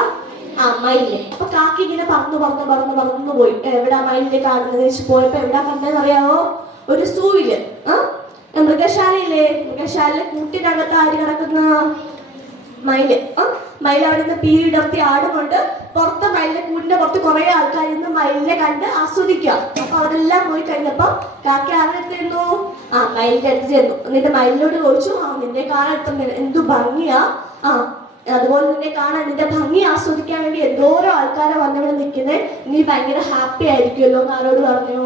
മയിലിനെ. അപ്പൊ കാക്ക ഇങ്ങനെ പറന്നു പോയി. എവിടാ മയിലിനെ കാണുന്നത് വെച്ച് പോയപ്പോ എവിടാ കണ്ടെന്ന് അറിയാവോ? ഒരു സൂവില്, മൃഗശാലയില്ലേ, മൃഗശാലയിലെ കൂട്ടിനകത്ത് ആര് കിടക്കുന്ന? മയില്. മയിൽ അവിടെ നിന്ന് പീലി വിടർത്തി ആടുകൊണ്ട് പുറത്ത് മയിലിന്റെ കൂടിന്റെ പുറത്ത് കുറെ ആൾക്കാർ ഇന്ന് മയിലിനെ കണ്ട് ആസ്വദിക്കുക. അപ്പൊ അവരെല്ലാം പോയി കഴിഞ്ഞപ്പോ കാക്ക ആരുടെ അടുത്ത് ചെന്നു? മയിലിന്റെ അടുത്ത് ചെന്നു. എന്നിട്ട് മയിലിനോട് ചോദിച്ചു, നിന്നെ കാണാൻ എന്തു ഭംഗിയാ, അതുപോലെ നിന്നെ കാണാൻ, നിന്റെ ഭംഗി ആസ്വദിക്കാൻ വേണ്ടി എന്തോരോ ആൾക്കാരെ വന്നിവിടെ നിൽക്കുന്നത്, നീ ഭയങ്കര ഹാപ്പി ആയിരിക്കുമല്ലോ എന്ന് ആരോട് പറഞ്ഞു?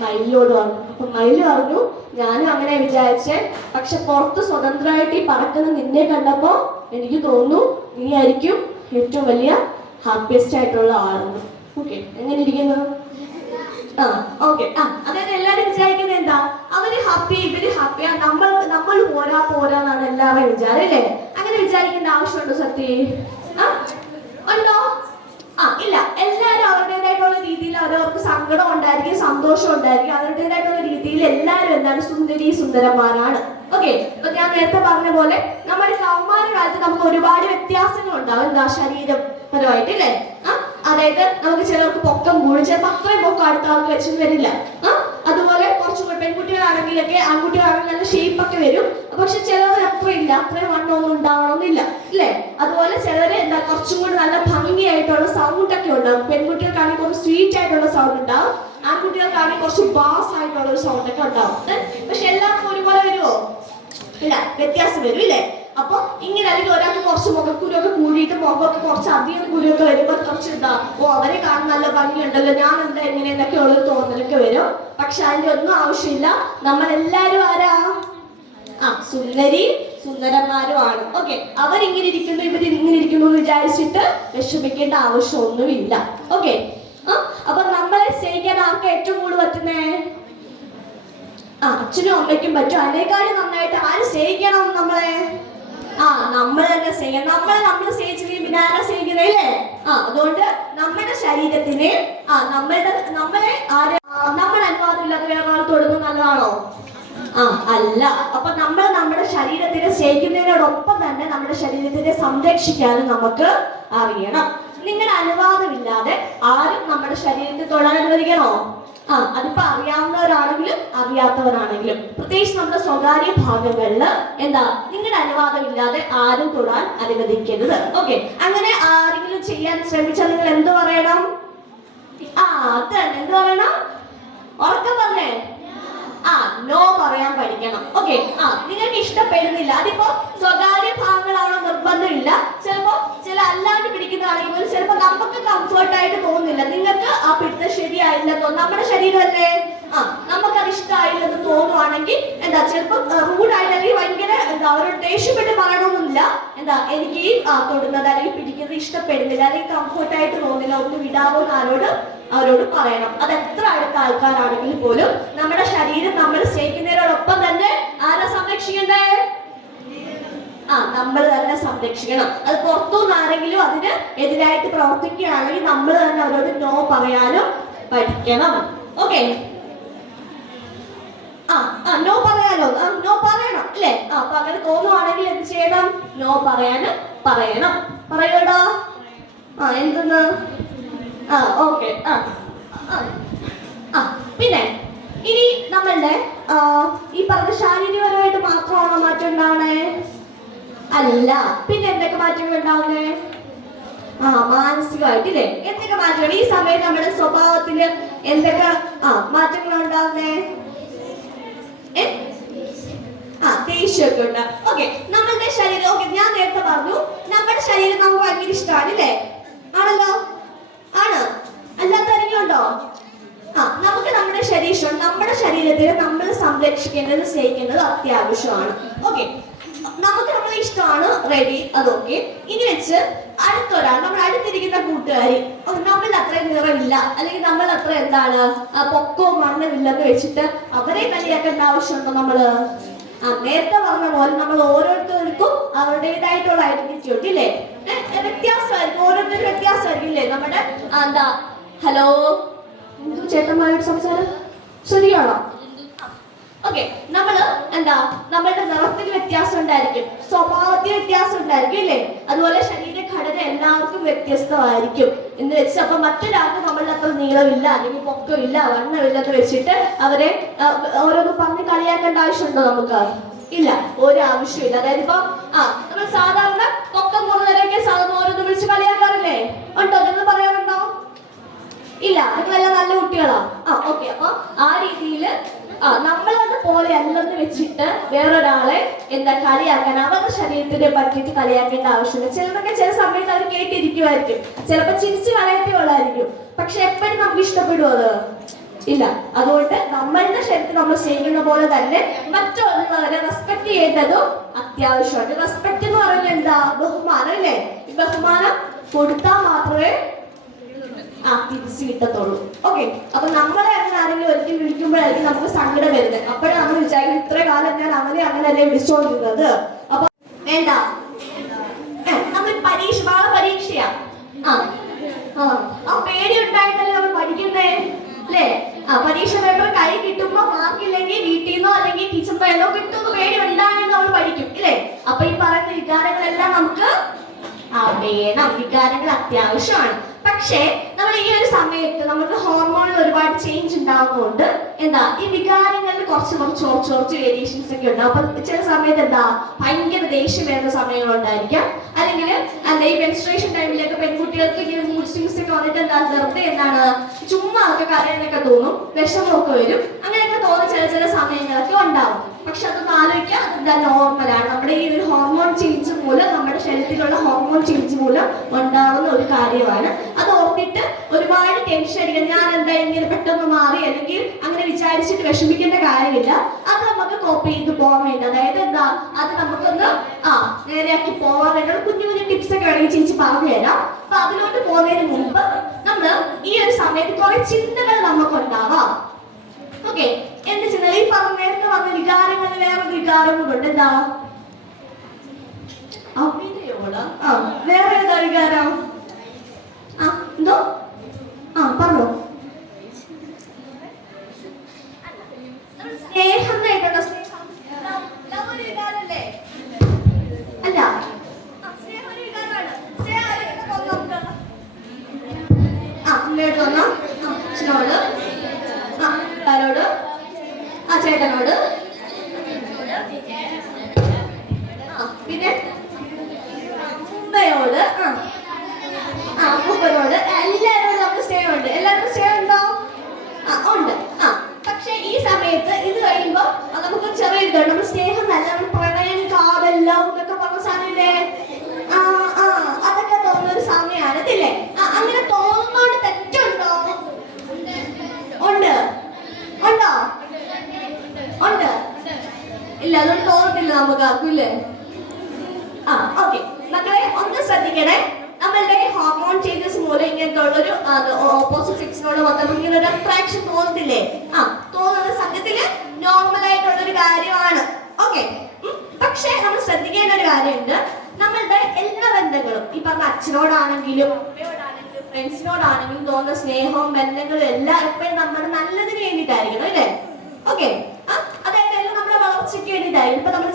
മയിലിനോട് പറഞ്ഞു. അപ്പൊ മയില് പറഞ്ഞു, ഞാനും അങ്ങനെ വിചാരിച്ചേ, പക്ഷെ പുറത്ത് സ്വതന്ത്രമായിട്ട് ഈ പറക്കുന്ന നിന്നെ കണ്ടപ്പോ എനിക്ക് തോന്നുന്നു നീ ആയിരിക്കും ഏറ്റവും വലിയ ഹാപ്പിയസ്റ്റ് ആയിട്ടുള്ള ആളെന്ന്. ഓക്കെ. എങ്ങനെ ഇരിക്കുന്നു? ഓക്കെ. അതായത് എല്ലാരും വിചാരിക്കുന്നത് എന്താ? അവര് ഹാപ്പി, ഇവര് ഹാപ്പിയാ, നമ്മൾ പോരാന്നാണ് എല്ലാവരും വിചാരം അല്ലേ? അങ്ങനെ വിചാരിക്കേണ്ട ആവശ്യമുണ്ടോ സത്യ? ഉണ്ടോ? ഇല്ല. എല്ലാവരും അവരുടേതായിട്ടുള്ള രീതിയിൽ അവരവർക്ക് സങ്കടം ഉണ്ടായിരിക്കും, സന്തോഷം ഉണ്ടായിരിക്കും. അവരുടേതായിട്ടുള്ള രീതിയിൽ എല്ലാവരും സുന്ദരന്മാരാണ്. ഓക്കെ. അപ്പൊ ഞാൻ നേരത്തെ പറഞ്ഞ പോലെ നമ്മുടെ കൗമാര കാലത്ത് നമുക്ക് ഒരുപാട് വ്യത്യാസങ്ങൾ ഉണ്ടാവും. ശരീരപരമായിട്ട് അല്ലേ? അതായത് നമുക്ക് ചിലർക്ക് പൊക്കം കൂടും, ചിലപ്പോൾ അത്രയും പൊക്കം അടുത്ത ആൾക്ക് വെച്ചൊന്നും വരില്ല. അതുപോലെ കുറച്ചും കൂടി പെൺകുട്ടികളാണെങ്കിലൊക്കെ, ആൺകുട്ടികളാണെങ്കിൽ നല്ല ഷേപ്പൊക്കെ വരും. പക്ഷെ ചിലവർ അത്രയും വണ്ണമൊന്നും ഉണ്ടാവണമെന്നില്ല അല്ലേ? അതുപോലെ ചിലര് കുറച്ചും കൂടി നല്ല ഭംഗിയായിട്ടുള്ള സൗണ്ട് ഒക്കെ ഉണ്ടാവും. പെൺകുട്ടികൾക്കാണെങ്കിൽ കുറച്ച് സ്വീറ്റ് ആയിട്ടുള്ള സൗണ്ട് ഉണ്ടാവും, ആൺകുട്ടികൾക്കാണെങ്കിൽ കുറച്ച് ബാസ് ആയിട്ടുള്ള ഒരു സൗണ്ട് ഒക്കെ ഉണ്ടാവും. പക്ഷെ എല്ലാവർക്കും ഒരുപോലെ വരുമോ? ഇല്ല, വ്യത്യാസം വരും ഇല്ലേ? അപ്പൊ ഇങ്ങനെ അല്ലെങ്കിൽ ഒരാൾക്ക് കുറച്ച് മുഖക്കുരുവൊക്കെ കൂടിയിട്ട് മുഖമൊക്കെ കുറച്ച് അധികം കുരുവൊക്കെ വരുമ്പോ കുറച്ച് അവരെ കാണാൻ നല്ല ഭംഗിയുണ്ടല്ലോ, ഞാൻ എന്താ എങ്ങനെയെന്നൊക്കെ ഉള്ളൊരു തോന്നലൊക്കെ വരും. പക്ഷെ അതിന്റെ ഒന്നും ആവശ്യമില്ല. നമ്മളെല്ലാരും ആരാ? സുന്ദരന്മാരും ആണ്. ഓക്കെ. അവരിങ്ങനെ ഇരിക്കുന്നു, ഇവരിങ്ങനെ ഇരിക്കുന്നു എന്ന് വിചാരിച്ചിട്ട് വിഷമിക്കേണ്ട ആവശ്യമൊന്നുമില്ല. ഓക്കെ. അപ്പൊ നമ്മളെ സ്നേഹിക്കാൻ ആർക്കും ഏറ്റവും കൂടുതൽ പറ്റുന്നേ? അച്ഛനും അമ്മയ്ക്കും പറ്റും. അതിനേക്കാളും നന്നായിട്ട് ആര് സ്നേഹിക്കണം നമ്മളെ? നമ്മൾ തന്നെ സ്നേഹിക്കണം. നമ്മൾ സ്നേഹിച്ചില്ലെങ്കിൽ പിന്നെ ആരാ സ്നേഹിക്കുന്നല്ലേ? അതുകൊണ്ട് നമ്മുടെ ശരീരത്തിനെ നമ്മളെ നമ്മൾ അനുവാദം ഇല്ലാതെ വേറെ ആൾ തൊടുന്നത് നല്ലതാണോ? അല്ല. അപ്പൊ നമ്മൾ നമ്മുടെ ശരീരത്തിനെ സ്നേഹിക്കുന്നതിനോടൊപ്പം തന്നെ നമ്മുടെ ശരീരത്തിനെ സംരക്ഷിക്കാനും നമുക്ക് അറിയണം. നിങ്ങളുടെ അനുവാദമില്ലാതെ ആരും നമ്മുടെ ശരീരത്തെ തൊടാൻ അനുവദിക്കണോ? അതിപ്പോ അറിയാവുന്നവരാണെങ്കിലും അറിയാത്തവരാണെങ്കിലും, പ്രത്യേകിച്ച് നമ്മുടെ സ്വകാര്യ ഭാഗങ്ങളില് നിങ്ങളുടെ അനുവാദമില്ലാതെ ആരും തൊടാൻ അനുവദിക്കരുത്. ഓക്കെ, അങ്ങനെ ആരെങ്കിലും ചെയ്യാൻ ശ്രമിച്ചാൽ നിങ്ങൾ എന്ത് പറയണം? അത് എന്ത് പറയണം? ഉറക്കം പറഞ്ഞേ. നോ പറയാൻ പഠിക്കണം. ഓക്കെ, നിങ്ങൾക്ക് ഇഷ്ടപ്പെടുന്നില്ല, അതിപ്പോ സ്വകാര്യ ഭാഗങ്ങളാണോ നിർബന്ധമില്ല. ചിലപ്പോ ചില അല്ലാണ്ട് പിടിക്കുന്നതാണെങ്കിൽ പോലും ചിലപ്പോ നമുക്ക് കംഫർട്ട് ആയിട്ട് തോന്നുന്നില്ല. നിങ്ങൾക്ക് ആ പിടുത്തം ശരിയായില്ല തോന്നുന്നു, നമ്മുടെ ശരീരമല്ലേ, നമുക്കത് ഇഷ്ടമായില്ലെന്ന് തോന്നുവാണെങ്കിൽ ചിലപ്പോ റൂഡായിട്ട് അല്ലെങ്കിൽ ഭയങ്കര അവരോട് ദേഷ്യപ്പെട്ട് പറയണമെന്നില്ല. എനിക്ക് തൊടുന്നത് അല്ലെങ്കിൽ പിടിക്കുന്നത് ഇഷ്ടപ്പെടുന്നില്ല അല്ലെങ്കിൽ കംഫർട്ടായിട്ട് തോന്നുന്നില്ല, ഒന്ന് വിടാവോ എന്ന് അവരോട് പറയണം. അത് എത്ര അടുത്ത ആൾക്കാരാണെങ്കിൽ പോലും നമ്മുടെ ശരീരം നമ്മൾ സ്നേഹിക്കുന്നതിനോടൊപ്പം തന്നെ ആരെ സംരക്ഷിക്കണ്ടേ? നമ്മൾ തന്നെ സംരക്ഷിക്കണം. അത് പുറത്തുനിന്ന് ആരെങ്കിലും അതിന് എതിരായിട്ട് പ്രവർത്തിക്കുകയാണെങ്കിൽ നമ്മൾ തന്നെ അവരോട് നോ പറയാനും പഠിക്കണം. ഓക്കെ, നോ പറയാലോ, നോ പറയണം അല്ലേ? അപ്പൊ അങ്ങനെ തോന്നുവാണെങ്കിൽ എന്ത് ചെയ്യണം? നോ പറയാനും പറയണം. പറയൂടാ. എന്തെന്ന്? ഓക്കെ. പിന്നെ ഇനി നമ്മളുടെ ഈ പറഞ്ഞ ശാരീരികപരമായിട്ട് മാത്രമാണോ മാറ്റം ഉണ്ടാവണേ? അല്ല. പിന്നെ എന്തൊക്കെ മാറ്റങ്ങൾ ഉണ്ടാവുന്നേ? മാനസികമായിട്ടില്ലേ? എന്തൊക്കെ മാറ്റങ്ങൾ ഈ സമയത്ത് നമ്മുടെ സ്വഭാവത്തില് എന്തൊക്കെ മാറ്റങ്ങൾ ഉണ്ടാവുന്നേ? ദേഷ്യമൊക്കെ ഉണ്ട്. ഓക്കെ, നമ്മളുടെ ശരീരം, ഓക്കെ ഞാൻ നേരത്തെ പറഞ്ഞു നമ്മുടെ ശരീരം നമുക്ക് ഭയങ്കര ഇഷ്ടമാണ് അല്ലേ? ആണല്ലോ, ആണ്. അല്ലാത്തവരെങ്കിലും ഉണ്ടോ? നമുക്ക് നമ്മുടെ ശരീരം, നമ്മുടെ ശരീരത്തെ നമ്മൾ സംരക്ഷിക്കേണ്ടത്, സ്നേഹിക്കേണ്ടത് അത്യാവശ്യമാണ്. ഓക്കെ, നമുക്ക് നമ്മളെ ഇഷ്ടമാണ്, റെഡി, അതൊക്കെ. ഇനി വെച്ച് അടുത്തൊരാൾ, നമ്മൾ അടുത്തിരിക്കുന്ന കൂട്ടുകാരി, നമ്മൾ അത്രയും നിറമില്ല അല്ലെങ്കിൽ നമ്മൾ അത്ര പൊക്കവും മണ്ണും ഇല്ലെന്ന് വെച്ചിട്ട് അവരെ കളിയാക്കേണ്ട ആവശ്യമുണ്ടോ? നമ്മള് നേരത്തെ പറഞ്ഞ പോലെ നമ്മൾ ഓരോരുത്തർക്കും അവരുടേതായിട്ടുള്ള ഐഡന്റിറ്റി ഉണ്ട് ഇല്ലേ? വ്യത്യാസമായിരിക്കും, ഓരോരുത്തരും വ്യത്യാസമായിരിക്കും ഇല്ലേ? നമ്മുടെ ഹലോ ചേട്ടന്മാരോട് സംസാരം ശരിയാണോ? ഓക്കെ, നമ്മളുടെ നിറത്തിന് വ്യത്യാസം ഉണ്ടായിരിക്കും, സ്വഭാവത്തിന് വ്യത്യാസം ഉണ്ടായിരിക്കും ഇല്ലേ? അതുപോലെ ശരീരഘടന എല്ലാവർക്കും വ്യത്യസ്തമായിരിക്കും എന്ന് വെച്ച് അപ്പൊ മറ്റൊരാൾക്ക് നമ്മളുടെ അത്ര നീളമില്ല അല്ലെങ്കിൽ പൊക്കമില്ല വണ്ണമില്ലെന്ന് വെച്ചിട്ട് അവരെ ഓരോന്ന് പറഞ്ഞ് കളിയാക്കേണ്ട ആവശ്യമുണ്ടോ? നമുക്ക് ഇല്ല, ഒരു ആവശ്യമില്ല. അതായത് ഇപ്പൊ നമ്മൾ സാധാരണ പൊക്കം കൂടുതലൊക്കെ സാധാരണ ഓരോന്ന് വിളിച്ച് കളിയാക്കാറില്ലേ? ഉണ്ടോ? നിങ്ങൾ പറയാറുണ്ടോ? ഇല്ല, നിങ്ങളെല്ലാം നല്ല കുട്ടികളാ. ഓക്കെ, അപ്പൊ ആ രീതിയില് നമ്മളത് പോലെ അല്ലെന്ന് വെച്ചിട്ട് വേറൊരാളെ കളിയാക്കാൻ, അവരുടെ ശരീരത്തിനെ പറ്റിയിട്ട് കളിയാക്കേണ്ട ആവശ്യമില്ല. ചിലതൊക്കെ ചില സമയത്ത് അവർ കേട്ടിരിക്കുമായിരിക്കും, ചിലപ്പോ ചിരിച്ച് കളയത്തേ ഉള്ളായിരിക്കും. പക്ഷെ എപ്പോഴും നമുക്ക് ഇഷ്ടപ്പെടുമോ? അത് ഇല്ല. അതുകൊണ്ട് നമ്മളുടെ ശരീരത്തിൽ നമ്മൾ ചെയ്യുന്ന പോലെ തന്നെ മറ്റുള്ളവരെ റെസ്പെക്ട് ചെയ്യേണ്ടതും അത്യാവശ്യമാണ്. റെസ്പെക്ട് എന്ന് പറയുന്നത് ബഹുമാനം അല്ലേ? ബഹുമാനം കൊടുത്താൽ മാത്രമേ തിരിച്ചു കിട്ടത്തുള്ളൂ. ഓക്കെ, അപ്പൊ നമ്മളെ അങ്ങനെ ആരെങ്കിലും ഒരിക്കലും വിളിക്കുമ്പോഴായിരിക്കും നമുക്ക് സങ്കടം വരുന്നത്. അപ്പോഴാണ് നമ്മൾ വിചാരിക്കും ഇത്ര കാലം ഞാൻ അങ്ങനെയല്ലേ വിളിച്ചോണ്ടിരുന്നത്. അപ്പൊ വേണ്ട, നമ്മൾ നാളെ പരീക്ഷയാ. പേടി ഉണ്ടായിട്ടല്ലേ നമ്മൾ പഠിക്കുന്നേ അല്ലേ? പരീക്ഷ പേപ്പർ കൈ കിട്ടുമ്പോ മാർക്കില്ലെങ്കിൽ വീട്ടിൽ നിന്നോ അല്ലെങ്കിൽ ടീച്ചറിനോ എന്നോ കിട്ടുന്ന പേടി ഉണ്ടായെന്ന് നമ്മൾ പഠിക്കും ഇല്ലേ? അപ്പൊ ഈ പറയുന്ന വികാരങ്ങളെല്ലാം നമുക്ക് വേണം. വികാരങ്ങൾ അത്യാവശ്യമാണ്. പക്ഷേ നമ്മൾ ഈ ഒരു സമയത്ത് നമുക്ക് ഹോർമോണിൽ ഒരുപാട് ചേഞ്ച് ഉണ്ടാവുന്നതുകൊണ്ട് ഈ വികാരങ്ങളിൽ കുറച്ച് വേരിയേഷൻസ് ഒക്കെ ഉണ്ടാവും. അപ്പൊ ചില സമയത്ത് ഭയങ്കര ദേഷ്യം വരുന്ന സമയങ്ങളുണ്ടായിരിക്കാം. അല്ലെങ്കിൽ ഈ മെൻസ്ട്രേഷൻ ടൈമിലൊക്കെ പെൺകുട്ടികൾക്ക് ഇങ്ങനെ മൂഡ് സ്വിങ്സ് ഒക്കെ വന്നിട്ട് വെറുതെ ചുമ്മാ ഒക്കെ കരയാനൊക്കെ തോന്നും, വിഷമമൊക്കെ വരും. അങ്ങനെയൊക്കെ തോന്നുന്ന ചില സമയങ്ങളൊക്കെ ഉണ്ടാവും. പക്ഷെ അതൊന്ന് ആലോചിക്കുക, അതെന്താ നോർമലാണ്. നമ്മുടെ ഈ ഒരു ഹോർമോൺ ചേഞ്ച് മൂലം, നമ്മുടെ ശരീരത്തിലുള്ള ഹോർമോൺ ചേഞ്ച് മൂലം ഉണ്ടാവുന്ന ഒരു കാര്യമാണ്. അത് ഓർത്തിട്ട് ഒരുപാട് ടെൻഷൻ അടിക്കുക, ഞാൻ ഇങ്ങനെ പെട്ടെന്ന് മാറി അല്ലെങ്കിൽ അങ്ങനെ വിചാരിച്ചിട്ട് വിഷമിക്കേണ്ട കാര്യമില്ല. അത് നമുക്ക് കോപ്പി ചെയ്ത് പോകാൻ വേണ്ടി, അതായത് അത് നമുക്കൊന്ന് നേരെയാക്കി പോകാൻ വേണ്ടി കുഞ്ഞു കുഞ്ഞു ടിപ്സ് ഒക്കെ വേണമെങ്കിൽ ചേച്ചി പറഞ്ഞു തരാം. അപ്പൊ അതിലോട്ട് പോകുന്നതിന് മുമ്പ് നമ്മൾ ഈ ഒരു സമയത്ത് കുറെ ചിന്തകൾ നമുക്കുണ്ടാവാം. ഓക്കെ, എന്ത് ചിന്തകൾ? ഈ നേരത്തെ പറഞ്ഞ വികാരങ്ങളിൽ വേറെ വികാരം കൂടുണ്ട്. കൊള്ളാം. ആ വേറെ ഏതാ വികാരം? ആ എന്തോ പറഞ്ഞോ. സ്നേഹം കേട്ടോ. സ്നേഹം ഒരു വികാരല്ലേ? അല്ല, സ്നേഹം ഒരു വികാരമാണ്. അമ്മയോട് തോന്നാം, അച്ഛനോട്, ആരോട്, ചേട്ടനോട്, പിന്നെ ഉമ്മയോട്, ഉപ്പനോട്, എല്ലാവരോടും നമുക്ക് സ്നേഹമുണ്ട്. എല്ലാവർക്കും സ്നേഹം ഉണ്ടോ? ഉണ്ട്. പക്ഷെ ഈ സമയത്ത് ഇത് കഴിയുമ്പോ നമുക്ക് ചെറിയ ഇതുണ്ട്. നമ്മൾ സ്നേഹം നല്ല, നമ്മൾ പ്രണയം, കാവെല്ലാം എന്നൊക്കെ പറഞ്ഞ സമയല്ലേ, അതൊക്കെ തോന്നുന്ന ഒരു സമയമാണ് ഇല്ലേ? അങ്ങനെ തോന്നുന്നോണ്ട് തെറ്റുണ്ടോ? ഉണ്ട്. ഉണ്ടോ? ഉണ്ട്. ഇല്ല, അതുകൊണ്ട് തോന്നത്തില്ല നമുക്ക് ആർക്കും ഇല്ലേ? ഓക്കെ മക്കളെ, ഒന്ന് ശ്രദ്ധിക്കണേ. നമ്മളുടെ ഹോർമോൺ ചേഞ്ചസ് മൂലം ഇങ്ങനത്തെ ഉള്ളൊരു ഓപ്പോസിറ്റ് സെക്സിനോട് മൊത്തം ഇങ്ങനെ ഒരു അട്രാക്ഷൻ തോന്നത്തില്ലേ? തോന്നുന്ന സത്യത്തില് നോർമൽ ആയിട്ടുള്ളൊരു കാര്യമാണ്. ഓക്കെ, പക്ഷെ നമ്മൾ ശ്രദ്ധിക്കേണ്ട ഒരു കാര്യമുണ്ട്. നമ്മളുടെ എല്ലാ ബന്ധങ്ങളും, ഈ പറഞ്ഞ അച്ഛനോടാണെങ്കിലും അമ്മയോടാണെങ്കിലും ഫ്രണ്ട്സിനോടാണെങ്കിലും തോന്നുന്ന സ്നേഹവും ബന്ധങ്ങളും എല്ലാം എപ്പോഴും നമ്മുടെ നല്ലതിന് വേണ്ടിയിട്ടായിരിക്കണം അല്ലേ? ഓക്കെ, അതായത് എല്ലാം നമ്മുടെ വളർച്ചയ്ക്ക് വേണ്ടിയിട്ടായിരിക്കും. ഇപ്പൊ നമ്മൾ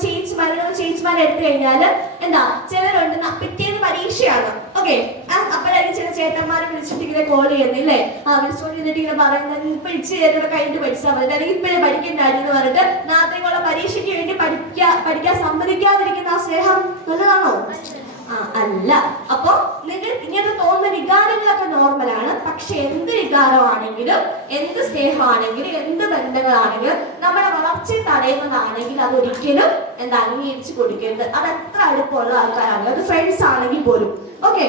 ചേച്ചിമാരെ എടുത്തു കഴിഞ്ഞാൽ എന്താ, ചിലരുണ്ട് പിറ്റേന്ന് പരീക്ഷയാണ്. ഓക്കെ, അപ്പോഴായിരിക്കും ചില ചേട്ടന്മാരെ വിളിച്ചിട്ട് ഇങ്ങനെ കോൾ ചെയ്യുന്നില്ലേ? വിളിച്ചോണ്ട് എന്നിട്ട് ഇങ്ങനെ പറയുന്നത് ഇപ്പൊ ഇച്ചിരി നേരം കഴിഞ്ഞിട്ട് പഠിച്ചാൽ മതി, അല്ലെങ്കിൽ ഇപ്പോഴേ പഠിക്കണ്ടായിരുന്നു പറഞ്ഞിട്ട് നാളത്തേക്കുള്ള പരീക്ഷയ്ക്ക് വേണ്ടി പഠിക്കാൻ സമ്മതിക്കാതിരിക്കുന്ന ആ സ്നേഹം നല്ലതാണോ? അല്ല. അപ്പൊ നിങ്ങൾ ഇങ്ങനെ തോന്നുന്ന വികാരങ്ങളൊക്കെ നോർമലാണ്. പക്ഷെ എന്ത് വികാരമാണെങ്കിലും, എന്ത് സ്നേഹമാണെങ്കിലും, എന്ത് ബന്ധങ്ങളാണെങ്കിലും നമ്മുടെ വളർച്ചയെ തടയുന്നതാണെങ്കിൽ അതൊരിക്കലും അംഗീകരിച്ചു കൊടുക്കരുത്. അത് എത്ര അടുപ്പമുള്ള ആൾക്കാരാണെങ്കിലും, അത് ഫ്രണ്ട്സ് ആണെങ്കിൽ പോലും. ഓക്കെ,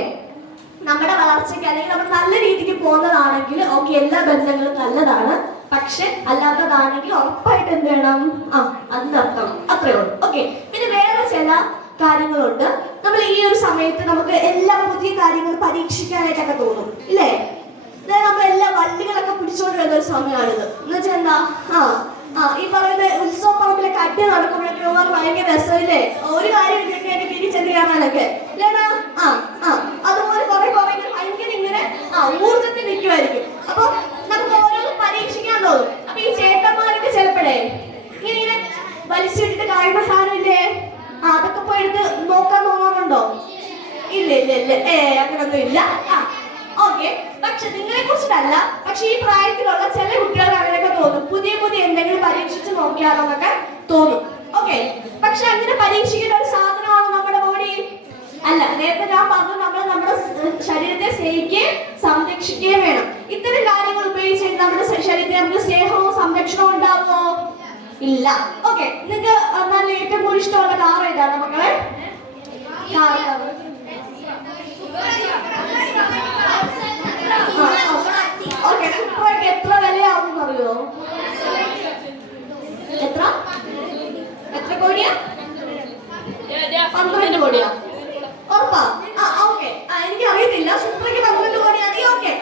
നമ്മുടെ വളർച്ചയ്ക്ക് അല്ലെങ്കിൽ നമ്മൾ നല്ല രീതിക്ക് പോകുന്നതാണെങ്കിൽ ഓക്കെ, എല്ലാ ബന്ധങ്ങളും നല്ലതാണ്. പക്ഷെ അല്ലാത്തതാണെങ്കിൽ ഉറപ്പായിട്ട് എന്ത് വേണം? അത് നിർത്തണം. അത്രേ ഉള്ളൂ. ഓക്കെ, പിന്നെ വേറെ ചില കാര്യങ്ങളുണ്ട്. നമ്മൾ ഈ ഒരു സമയത്ത് നമുക്ക് എല്ലാ പുതിയ കാര്യങ്ങൾ പരീക്ഷിക്കാനായിട്ടൊക്കെ തോന്നും ഇല്ലേ? നമ്മൾ എല്ലാ വള്ളികളൊക്കെ പിടിച്ചോണ്ട് വരുന്ന ഒരു സമയമാണിത്. എന്ന് വെച്ചാൽ എന്താ, ഈ പറയുന്ന ഉത്സവ പറമ്പിലൊക്കെ അടി നടക്കുമ്പോഴൊക്കെ ഭയങ്കര രസമില്ലേ? ഒരു കാര്യം കിട്ടിയാൽ തിരിച്ചെന്ത് ചെയ്യാനൊക്കെ ഇല്ലേടാ? അതുപോലെ കുറെ ഭയങ്കര ഇങ്ങനെ ഊർജത്തിൽ നിൽക്കുമായിരിക്കും. അപ്പൊ നമുക്ക് ഓരോന്നും പരീക്ഷിക്കാൻ തോന്നും. അപ്പൊ ഈ ചേട്ടന്മാരൊക്കെ ചിലപ്പോഴേ ഇങ്ങനെ വലിച്ചിട്ടിട്ട് കായുന്ന സാധനമില്ലേ, അതൊക്കെ പോയി എടുത്ത് നോക്കാൻ തോന്നാറുണ്ടോ? ഇല്ല ഇല്ല ഇല്ല, അങ്ങനൊന്നും ഇല്ല. ഓക്കെ, പക്ഷെ നിങ്ങളെ കുറിച്ചിട്ടല്ല, പക്ഷെ ഈ പ്രായത്തിലുള്ള ചില കുട്ടികൾക്ക് അങ്ങനെയൊക്കെ തോന്നും. പുതിയ എന്തെങ്കിലും പരീക്ഷിച്ച് നോക്കിയാലോന്നൊക്കെ തോന്നും. ഓക്കെ, പക്ഷെ അങ്ങനെ പരീക്ഷിക്കേണ്ട ഒരു സാധനമാണ് നമ്മുടെ ബോഡി അല്ല. നേരത്തെ ഞാൻ പറഞ്ഞു, നമ്മൾ നമ്മുടെ ശരീരത്തെ സ്നേഹിക്കുകയും സംരക്ഷിക്കുകയും വേണം. ഇത്തരം കാര്യങ്ങൾ ഉപയോഗിച്ച് നമ്മുടെ ശരീരത്തെ നമുക്ക് സ്നേഹവും സംരക്ഷണവും ഉണ്ടാവുമോ? ഇല്ല. ഓക്കെ, നിങ്ങൾക്ക് നല്ല ഏറ്റവും കൂടുതൽ ഇഷ്ടമുള്ള കാർ ഏതാണ് മക്കളെ? ഓക്കെ, സൂപ്പറായിട്ട് എത്ര വിലയാവും അറിയോ? എത്ര കോടിയാ? 12 കോടിയാ? ഉറപ്പാ? ഓക്കെ, എനിക്ക് അറിയത്തില്ല. സൂപ്പറയ്ക്ക് 12 കോടിയാണെങ്കിൽ ഓക്കെ.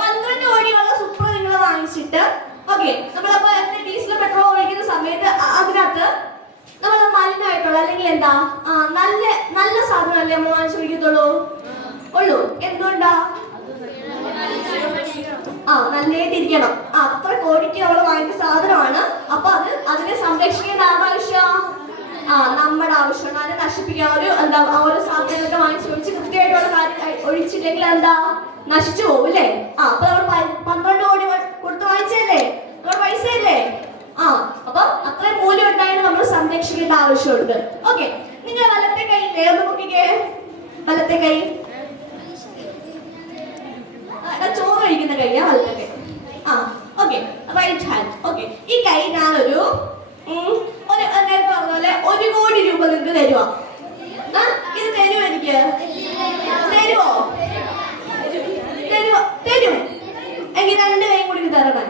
12 കോടിയുള്ള സൂപ്പർ നിങ്ങൾ വാങ്ങിച്ചിട്ട് ഓക്കെ, നമ്മളപ്പോ ഡീസൽ പെട്രോൾ ഒഴിക്കുന്ന സമയത്ത് അതിനകത്ത് നമ്മൾ മലിനമായിട്ടുള്ള അല്ലെങ്കിൽ എന്താ നല്ല സാധനം അല്ലേ നമ്മൾ വാങ്ങിച്ചു ഒഴിക്കത്തുള്ളൂ ഉള്ളൂ. എന്തുകൊണ്ടാ? നല്ലതായിട്ടിരിക്കണം. അത്ര കോടിക്ക് നമ്മൾ വാങ്ങിച്ച സാധനമാണ്. അപ്പൊ അതിനെ സംരക്ഷിക്കേണ്ട ആവശ്യം നമ്മുടെ ആവശ്യമാണ്. അതിനെ നശിപ്പിക്കാൻ ഓരോ സാധനങ്ങളൊക്കെ വാങ്ങിച്ച് ഒഴിച്ച് കൃത്യമായിട്ടുള്ള കാര്യം ഒഴിച്ചില്ലെങ്കിൽ എന്താ, നശിച്ചു പോകും അല്ലേ? അപ്പൊ നമ്മൾ 12 കോടി കൊടുത്ത് വാങ്ങിച്ചല്ലേ, നമ്മുടെ പൈസ അല്ലേ? അപ്പൊ അത്രയും മൂല്യം ഉണ്ടായിട്ട് നമ്മൾ സംരക്ഷിക്കേണ്ട ആവശ്യമുണ്ട്. ഓക്കെ, നിങ്ങൾ വലത്തെ കൈ നേർന്ന് നോക്കിക്കേ. വലത്തെ കൈ ചോറ് കഴിക്കുന്ന കൈയാ വലത്തെ കൈ. Okay, right hand. ഓക്കെ, ഈ കൈ ഞാനൊരു നേരത്തെ പറഞ്ഞ പോലെ 1 കോടി രൂപ നിങ്ങൾക്ക് തരുവാ. ഇത് തരുമോ? എനിക്ക് തരുമോ? തരും. എങ്കിൽ 2 കൈ കൂടി തരണേ.